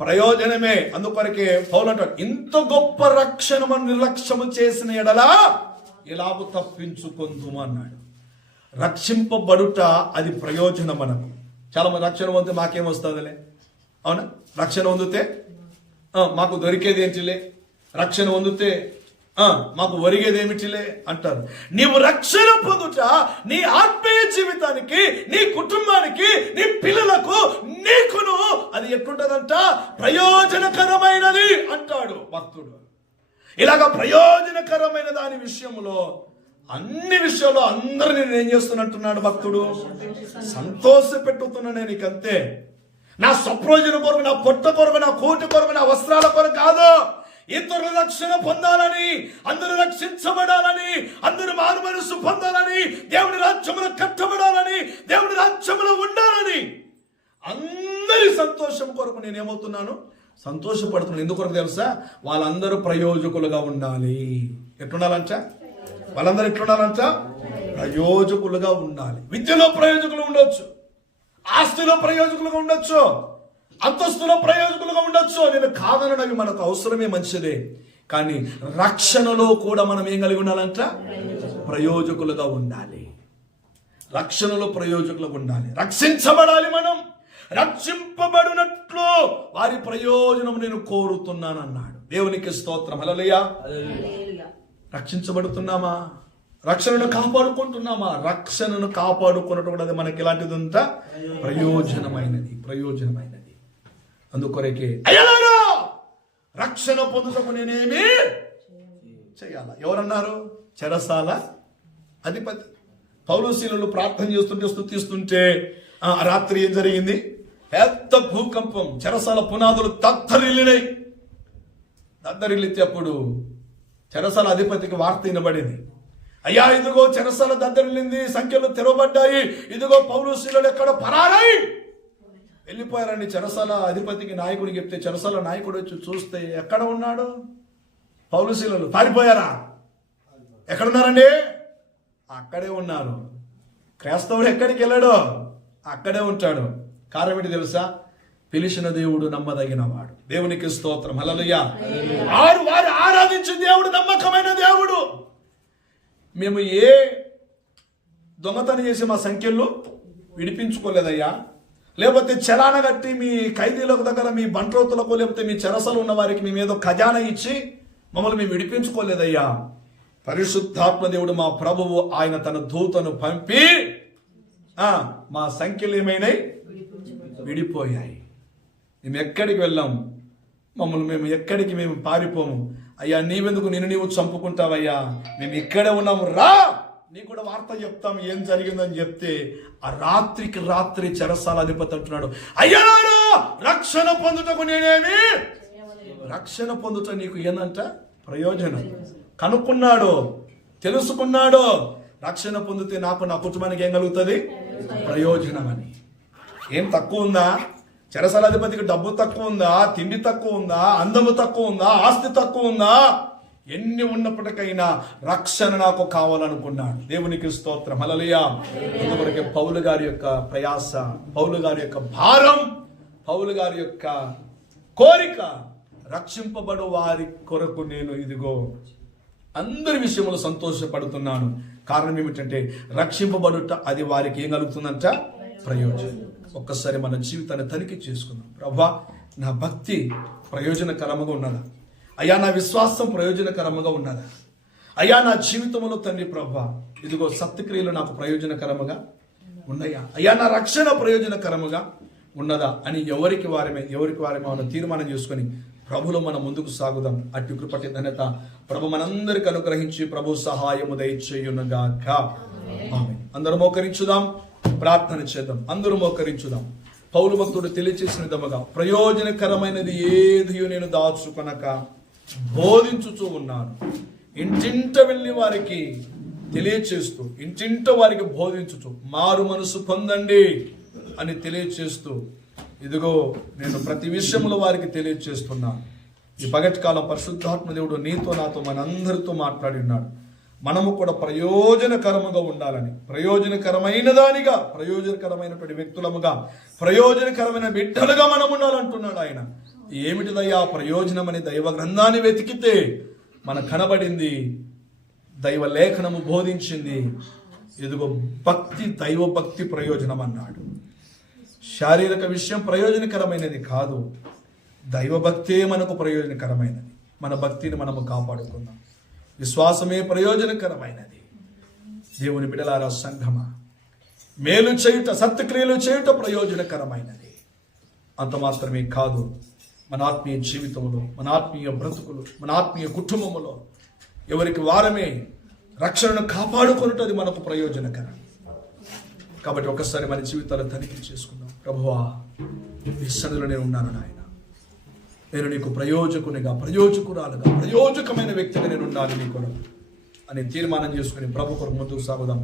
ప్రయోజనమే. అందుకొరకే పౌలు అంటాడు, ఇంత గొప్ప రక్షణ మనం నిర్లక్ష్యము చేసిన ఎడలా ఎలాగూ తప్పించుకుందుము అన్నాడు. రక్షింపబడుట అది ప్రయోజనం మనకు. చాలా మంది రక్షణ పొందితే మాకేమొస్తుందిలే, అవునా, రక్షణ పొందితే మాకు దొరికేది ఏంటిలే, రక్షణ పొందితే మాకు ఒరిగేది ఏమిటిలే అంటారు. నీవు రక్షణ పొందుట నీ ఆత్మీయ జీవితానికి, నీ కుటుంబానికి, నీ పిల్లలకు, నీకును అది ఎట్లుంటదంట, ప్రయోజనకరమైనది అంటాడు భక్తుడు. ఇలాగ ప్రయోజనకరమైన దాని విషయంలో, అన్ని విషయాల్లో అందరినీ నేను ఏం చేస్తున్నట్టున్నాడు భక్తుడు, సంతోష పెట్టుతున్నా నేను నీకంతే. నా స్వప్రయోజనం కొరకు, నా పొట్ట కొరకు, నా కోటి కొరకు, నా వస్త్రాల కొరకు కాదు. ఇతరుల రక్షణ పొందాలని, అందరూ రక్షించబడాలని, అందరూ మారు మనస్సు పొందాలని, దేవుని రాజ్యములో కట్టబడాలని, దేవుని రాజ్యములో ఉండాలని, అందరి సంతోషం కొరకు నేను ఏమవుతున్నాను, సంతోషపడుతున్నాను. ఎందుకొరకు తెలుసా, వాళ్ళందరూ ప్రయోజకులుగా ఉండాలి. ఎట్లుండాలంట, వాళ్ళందరూ ఎట్లుండాలంట, ప్రయోజకులుగా ఉండాలి. విద్యలో ప్రయోజకులు ఉండొచ్చు, ఆస్తిలో ప్రయోజకులుగా ఉండొచ్చు, అంతస్తులో ప్రయోజకులుగా ఉండొచ్చు. నేను కాదనవి మనకు అవసరమే, మంచిదే. కానీ రక్షణలో కూడా మనం ఏం కలిగి ఉండాలంట, ప్రయోజకులుగా ఉండాలి. రక్షణలో ప్రయోజకులుగా ఉండాలి, రక్షించబడాలి. మనం రక్షింపబడినట్లు వారి ప్రయోజనం నేను కోరుతున్నాను అన్నాడు. దేవునికి స్తోత్రం. హల్లెలూయా. రక్షించబడుతున్నామా, రక్షణను కాపాడుకుంటున్నామా? రక్షణను కాపాడుకున్నట్టు కూడా అది మనకి ఎలాంటిది అంట, ప్రయోజనమైనది, ప్రయోజనమైనది. అందుకొరకే అయ్యలారా రక్షణ పొందుటకు నేనేమి చేయాలా? ఎవరన్నారు? చెరసాల అధిపతి. పౌలు శీలలు ప్రార్థన చేస్తుంటే, స్తుతిస్తుంటే రాత్రి ఏం జరిగింది? పెద్ద భూకంపం, చెరసాల పునాదులు దద్దరిల్లినాయి. దద్దరిల్లితే అప్పుడు చెరసాల అధిపతికి వార్త వినబడింది. అయ్యా, ఇదిగో చెరసాల దద్దరిల్లింది, సంఖ్యలు తెరవబడ్డాయి, ఇదిగో పౌలు శీలలు ఎక్కడ పరారై వెళ్ళిపోయారని చెరసాల అధిపతికి, నాయకుడికి చెప్తే, చెరసాల నాయకుడు వచ్చి చూస్తే ఎక్కడ ఉన్నాడు? పౌలు శీలలు పారిపోయారా? ఎక్కడున్నారండి? అక్కడే ఉన్నారు. క్రైస్తవుడు ఎక్కడికి వెళ్ళాడు? అక్కడే ఉంటాడు. కారణం ఏంటి తెలుసా? పిలిచిన దేవుడు నమ్మదగిన వాడు. దేవునికి స్తోత్రం. హల్లెలూయా. వారు ఆరాధించే దేవుడు నమ్మకమైన దేవుడు. మేము ఏ దొంగతనం చేసి మా సంఖ్యలు విడిపించుకోలేదయ్యా, లేకపోతే చలాన కట్టి మీ ఖైదీలకు దగ్గర, మీ బంట్రోతులకు, లేకపోతే మీ చెరసలు ఉన్న వారికి మేము ఏదో ఖజానా ఇచ్చి మమ్మల్ని మేము విడిపించుకోలేదయ్యా. పరిశుద్ధాత్మ దేవుడు మా ప్రభువు ఆయన తన దూతను పంపి మా సంఖ్యలు ఏమైనాయి, విడిపోయాయి. మేము ఎక్కడికి వెళ్ళాం, మేము ఎక్కడికి మేము పారిపోము. అయ్యా, నీవెందుకు నిన్ను నీవు చంపుకుంటావయ్యా, మేము ఇక్కడే ఉన్నాము, రా, నీ కూడా వార్త చెప్తాం ఏం జరిగిందని చెప్తే, ఆ రాత్రికి రాత్రి చెరసాల అధిపతి అంటున్నాడు, అయ్యా రక్షణ పొందుటకు నేనేమి, రక్షణ పొందుట నీకు ఏందంట, ప్రయోజనం. కనుక్కున్నాడు, తెలుసుకున్నాడు, రక్షణ పొందితే నాకు, నా కుటుంబానికి ఏం కలుగుతుంది, ప్రయోజనం అని. ఏం తక్కువ ఉందా? చెరసాల అధిపతికి డబ్బు తక్కువ ఉందా, తిండి తక్కువ ఉందా, అందము తక్కువ ఉందా, ఆస్తి తక్కువ ఉందా? ఎన్ని ఉన్నప్పటికైనా రక్షణ నాకు కావాలనుకున్నాడు. దేవునికి స్తోత్రం. హల్లెలూయా. అందువరకే పౌలు గారి యొక్క ప్రయాస, పౌలు గారి యొక్క భారం, పౌలు గారి యొక్క కోరిక, రక్షింపబడు వారి కొరకు నేను ఇదిగో అందరి విషయంలో సంతోషపడుతున్నాను. కారణం ఏమిటంటే, రక్షింపబడుట అది వారికి ఏం కలుగుతుందంట, ప్రయోజనం. ఒక్కసారి మన జీవితాన్ని తనిఖీ చేసుకుందాం. ప్రభా, నా భక్తి ప్రయోజనకరంగా ఉన్నదా? అయ్యా, నా విశ్వాసం ప్రయోజనకరంగా ఉన్నదా? అయ్యా, నా జీవితంలో తండ్రి ప్రభా ఇదిగో సత్క్రియలు నాకు ప్రయోజనకరముగా ఉన్నాయా? అయ్యా, నా రక్షణ ప్రయోజనకరముగా ఉన్నదా అని ఎవరికి వారమే మనం తీర్మానం చేసుకొని ప్రభులో మనం ముందుకు సాగుదాం. అట్టి కృపటి ధన్యత ప్రభు మనందరికి అనుగ్రహించి ప్రభు సహాయము దయచేయునుగాక. ఆమేన్. అందరూ మోకరించుదాం, ప్రార్థన చేద్దాం. అందరూ మోకరించుదాం. పౌలు భక్తుడు తెలియచేసిన విధముగా ప్రయోజనకరమైనది ఏదియో నేను దాచుకొనక బోధించుచూ ఉన్నాను. ఇంటింట వెళ్ళి వారికి తెలియచేస్తూ, ఇంటింట వారికి బోధించుచు మారు మనసు పొందండి అని తెలియచేస్తూ, ఇదిగో నేను ప్రతి విషయంలో వారికి తెలియచేస్తున్నాను. ఈ పగటి కాలం పరిశుద్ధాత్మ దేవుడు నీతో నాతో మనందరితో మాట్లాడి ఉన్నాడు. మనము కూడా ప్రయోజనకరముగా ఉండాలని, ప్రయోజనకరమైన దానిగా, ప్రయోజనకరమైనటువంటి వ్యక్తులముగా, ప్రయోజనకరమైన బిడ్డలుగా మనం ఉండాలంటున్నాడు ఆయన. ఏమిటిదయ్యా ప్రయోజనం అని దైవ గ్రంథాన్ని వెతికితే మన కనబడింది, దైవ లేఖనము బోధించింది. ఇదిగో భక్తి, దైవ భక్తి ప్రయోజనం అన్నాడు. శారీరక విషయం ప్రయోజనకరమైనది కాదు, దైవ భక్తే మనకు ప్రయోజనకరమైనది. మన భక్తిని మనము కాపాడుకుందాం. విశ్వాసమే ప్రయోజనకరమైనది. దేవుని బిడ్డలారా, సంఘమా, మేలు చేయుట, సత్క్రియలు చేయుట ప్రయోజనకరమైనది. అంత మాత్రమే కాదు, మన ఆత్మీయ జీవితంలో, మన ఆత్మీయ బ్రతుకులు, మన ఆత్మీయ కుటుంబములో ఎవరికి వారమే రక్షణను కాపాడుకున్నది మనకు ప్రయోజనకరం. కాబట్టి ఒకసారి మన జీవితాలు తనిఖీ చేసుకుందాం. ప్రభువా, నీ సన్నిధిలో నేను ఉన్నాను నాయన. నేను నీకు ప్రయోజకునిగా, ప్రయోజకురాలుగా, ప్రయోజకమైన వ్యక్తిగా నేను ఉండాలి నీ కొరకు అని తీర్మానం చేసుకుని ప్రభు కొరకు ముందుకు సాగుదాం.